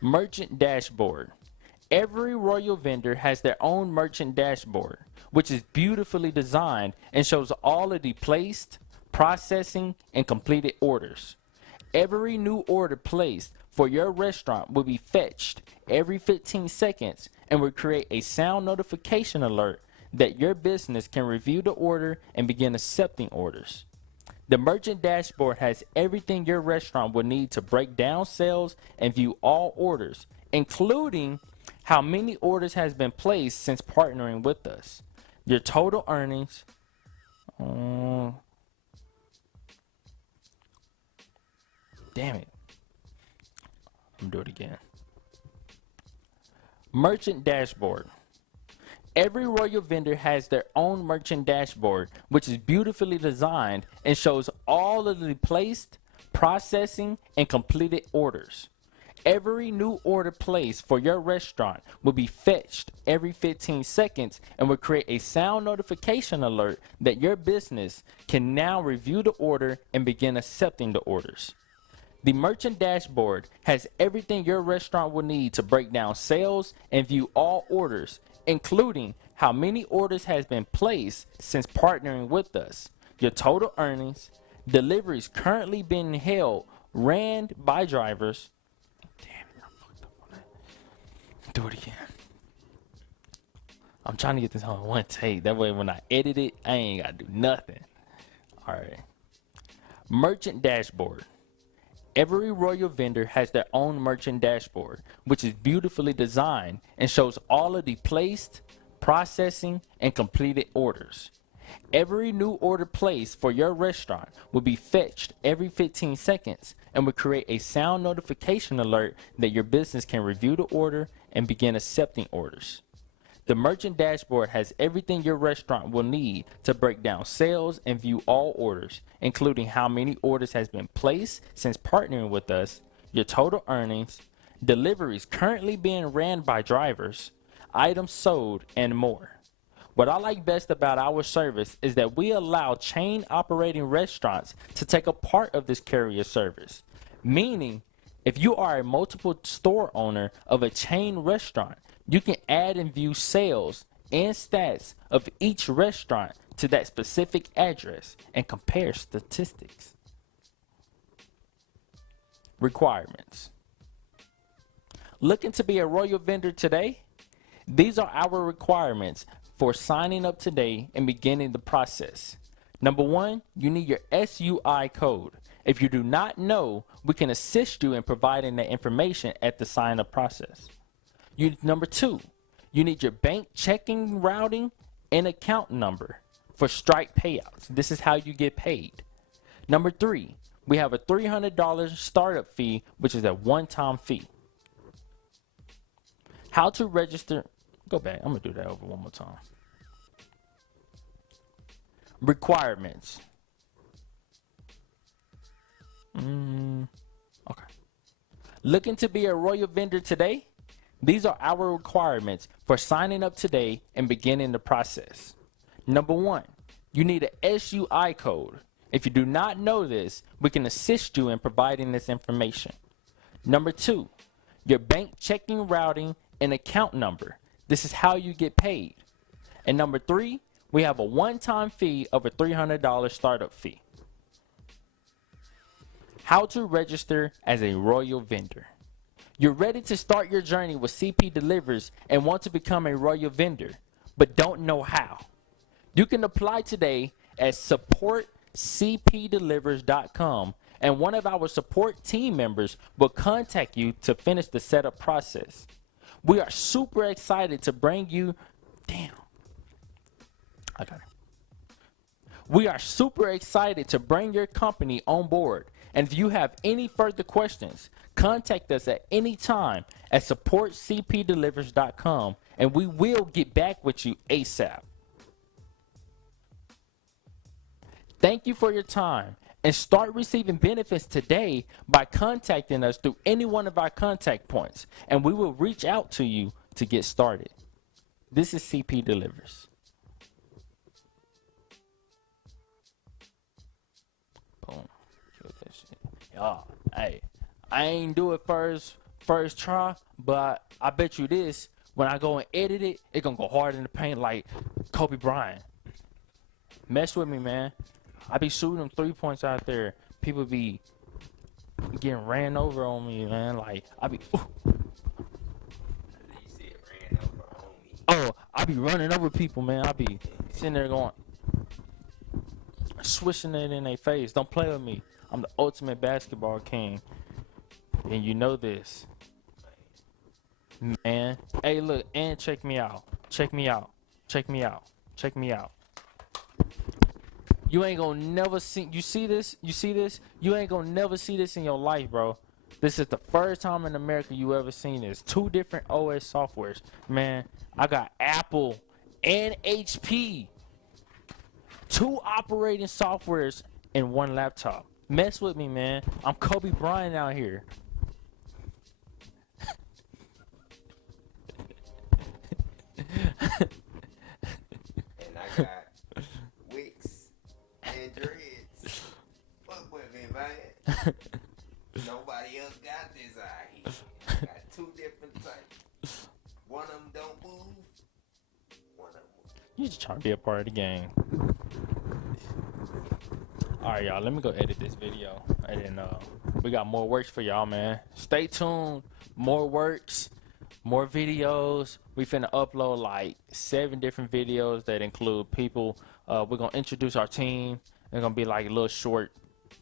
Merchant dashboard. Every Royal vendor has their own merchant dashboard, which is beautifully designed and shows all of the placed, processing, and completed orders. Every new order placed for your restaurant will be fetched every 15 seconds and will create a sound notification alert that your business can review the order and begin accepting orders. The merchant dashboard has everything your restaurant will need to break down sales and view all orders, including how many orders has been placed since partnering with us, your total earnings, damn it. I'm gonna do it again. Merchant dashboard. Every Royal vendor has their own merchant dashboard, which is beautifully designed and shows all of the placed, processing, and completed orders. Every new order placed for your restaurant will be fetched every 15 seconds and will create a sound notification alert that your business can now review the order and begin accepting the orders. The merchant dashboard has everything your restaurant will need to break down sales and view all orders, including how many orders has been placed since partnering with us, your total earnings, deliveries currently being held, ran by drivers. Damn it, I fucked up on that. Do it again. I'm trying to get this on one take. That way when I edit it, I ain't got to do nothing. All right. Merchant dashboard. Every Royal vendor has their own merchant dashboard, which is beautifully designed and shows all of the placed, processing, and completed orders. Every new order placed for your restaurant will be fetched every 15 seconds and will create a sound notification alert that your business can review the order and begin accepting orders. The merchant dashboard has everything your restaurant will need to break down sales and view all orders, including how many orders has been placed since partnering with us, your total earnings, deliveries currently being ran by drivers, items sold, and more. What I like best about our service is that we allow chain operating restaurants to take a part of this carrier service, meaning if you are a multiple store owner of a chain restaurant, you can add and view sales and stats of each restaurant to that specific address and compare statistics. Requirements. Looking to be a Royal vendor today? These are our requirements for signing up today and beginning the process. Number one, you need your SUI code. If you do not know, we can assist you in providing that information at the sign up process. Number two, you need your bank checking routing and account number for Stripe payouts. This is how you get paid. Number three, we have a $300 startup fee, which is a one-time fee. How to register. Go back. I'm going to do that over one more time. Requirements. Okay. Looking to be a Royal vendor today? These are our requirements for signing up today and beginning the process. Number one, you need a SUI code. If you do not know this, we can assist you in providing this information. Number two, your bank checking routing and account number. This is how you get paid. And number three, we have a one-time fee of a $300 startup fee. How to register as a Royal vendor. You're ready to start your journey with CP Delivers and want to become a Royal vendor, but don't know how. You can apply today at supportcpdelivers.com, and one of our support team members will contact you to finish the setup process. We are super excited to bring you, We are super excited to bring your company on board. And if you have any further questions, contact us at any time at supportcpdelivers.com, and we will get back with you ASAP. Thank you for your time, and start receiving benefits today by contacting us through any one of our contact points, and we will reach out to you to get started. This is CP Delivers. Boom. Kill that shit. Y'all, hey, I ain't do it first try, but I bet you this, when I go and edit it, it gonna go hard in the paint like Kobe Bryant. Mess with me, man. I be shooting them 3 points out there. People be getting ran over on me, man. Like, I be... Oh, I be running over people, man. I be sitting there going... swishing it in their face. Don't play with me. I'm the ultimate basketball king. And you know this. Man. Hey, look, and check me out. Check me out. Check me out. Check me out. You ain't gonna never see... You see this? You see this? You ain't gonna never see this in your life, bro. This is the first time in America you ever seen this. 2 different OS softwares. Man, I got Apple and HP. 2 operating softwares in 1 laptop. Mess with me, man. I'm Kobe Bryant out here. And I got Wicks and dreads. Fuck with me, man. Nobody else got this out here. I got 2 different types. One of them don't move. One of them move. You just trying to be a part of the game. Alright, y'all. Let me go edit this video. And then we got more works for y'all, man. Stay tuned. More works. More videos. We finna upload like 7 different videos that include people. We're gonna introduce our team. They're gonna be like little short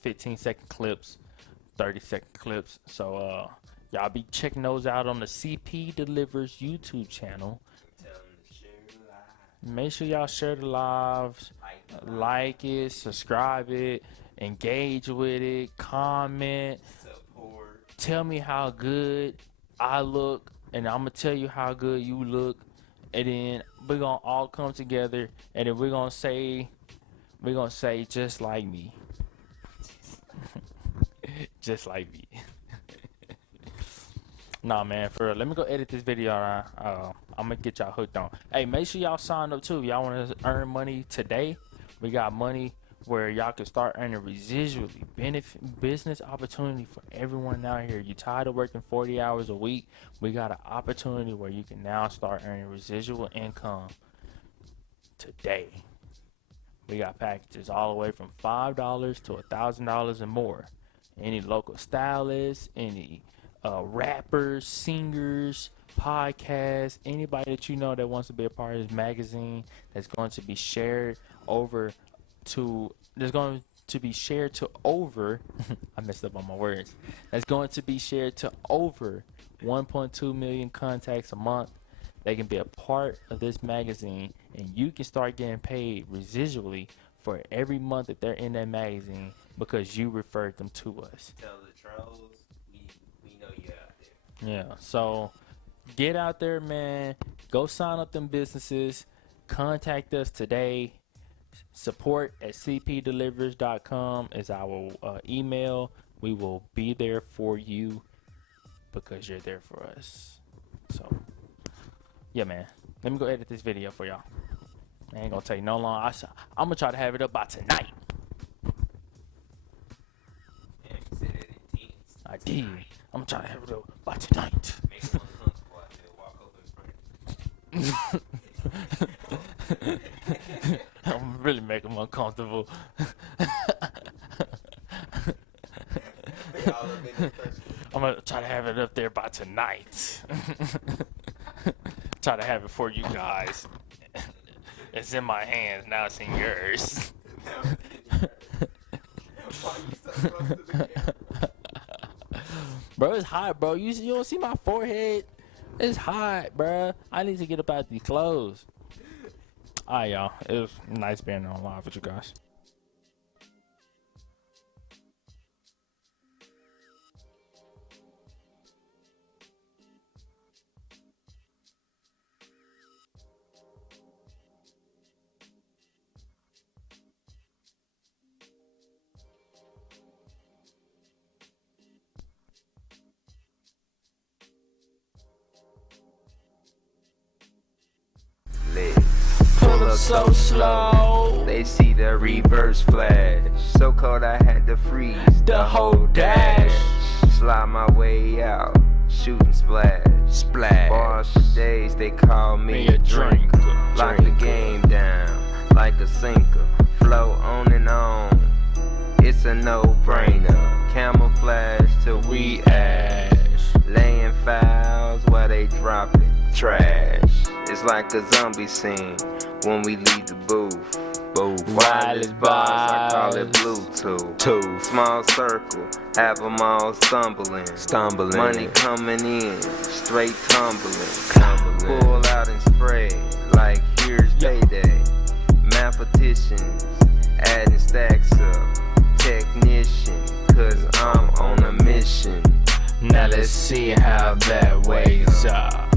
15-second clips, 30-second clips. So y'all be checking those out on the CP Delivers YouTube channel. Tell them to share the live. Make sure y'all share the lives, like it, subscribe it, engage with it, comment, Support. tell me how good I look, and I'm gonna tell you how good you look, and then we're gonna all come together, and then we're gonna say just like me. Just like me. Nah, man, for real. Let me go edit this video. I'm gonna get y'all hooked on. Hey, make sure y'all sign up too. Y'all want to earn money today? We got money where y'all can start earning residually. Business opportunity for everyone out here. You tired of working 40 hours a week? We got an opportunity where you can now start earning residual income today. We got packages all the way from $5 to $1,000 and more. Any local stylists, any rappers, singers, podcasts, anybody that you know that wants to be a part of this magazine that's going to be shared over to, I messed up on my words. That's going to be shared to over 1.2 million contacts a month. They can be a part of this magazine, and you can start getting paid residually for every month that they're in that magazine because you referred them to us. Tell the trolls we know you're out there. Yeah, so get out there, man. Go sign up them businesses. Contact us today. support@cpdelivers.com is our email. We will be there for you because you're there for us. So, yeah, man. Let me go edit this video for y'all. I ain't gonna take no long. I'm gonna try to have it up by tonight. Yeah, you said it intense. I did. I'm gonna try to have it up by tonight. Make them uncomfortable out there. Walk up in front. I'm really making them uncomfortable. I'm gonna try to have it up there by tonight. Try to have it for you guys. It's in my hands, now it's in yours. Bro, it's hot, bro. You don't see my forehead? It's hot, bro. I need to get up out these clothes. Alright, y'all. It was nice being on live with you guys. look so slow. They see the reverse flash. So cold I had to freeze the whole dash. Slide my way out, shooting splash. Bars for days, they call me a drinker. Lock the game down like a sinker. Flow on and on, it's a no-brainer. Camouflage till we ash. Laying files while they dropping trash. It's like a zombie scene when we leave the booth. Wireless bars, I call it Bluetooth. Small circle, have them all stumbling. Money coming in, straight tumbling. Pull out and spray, like here's payday. Mathematicians, adding stacks up. Technician, cause I'm on a mission. Now let's see how that weighs up.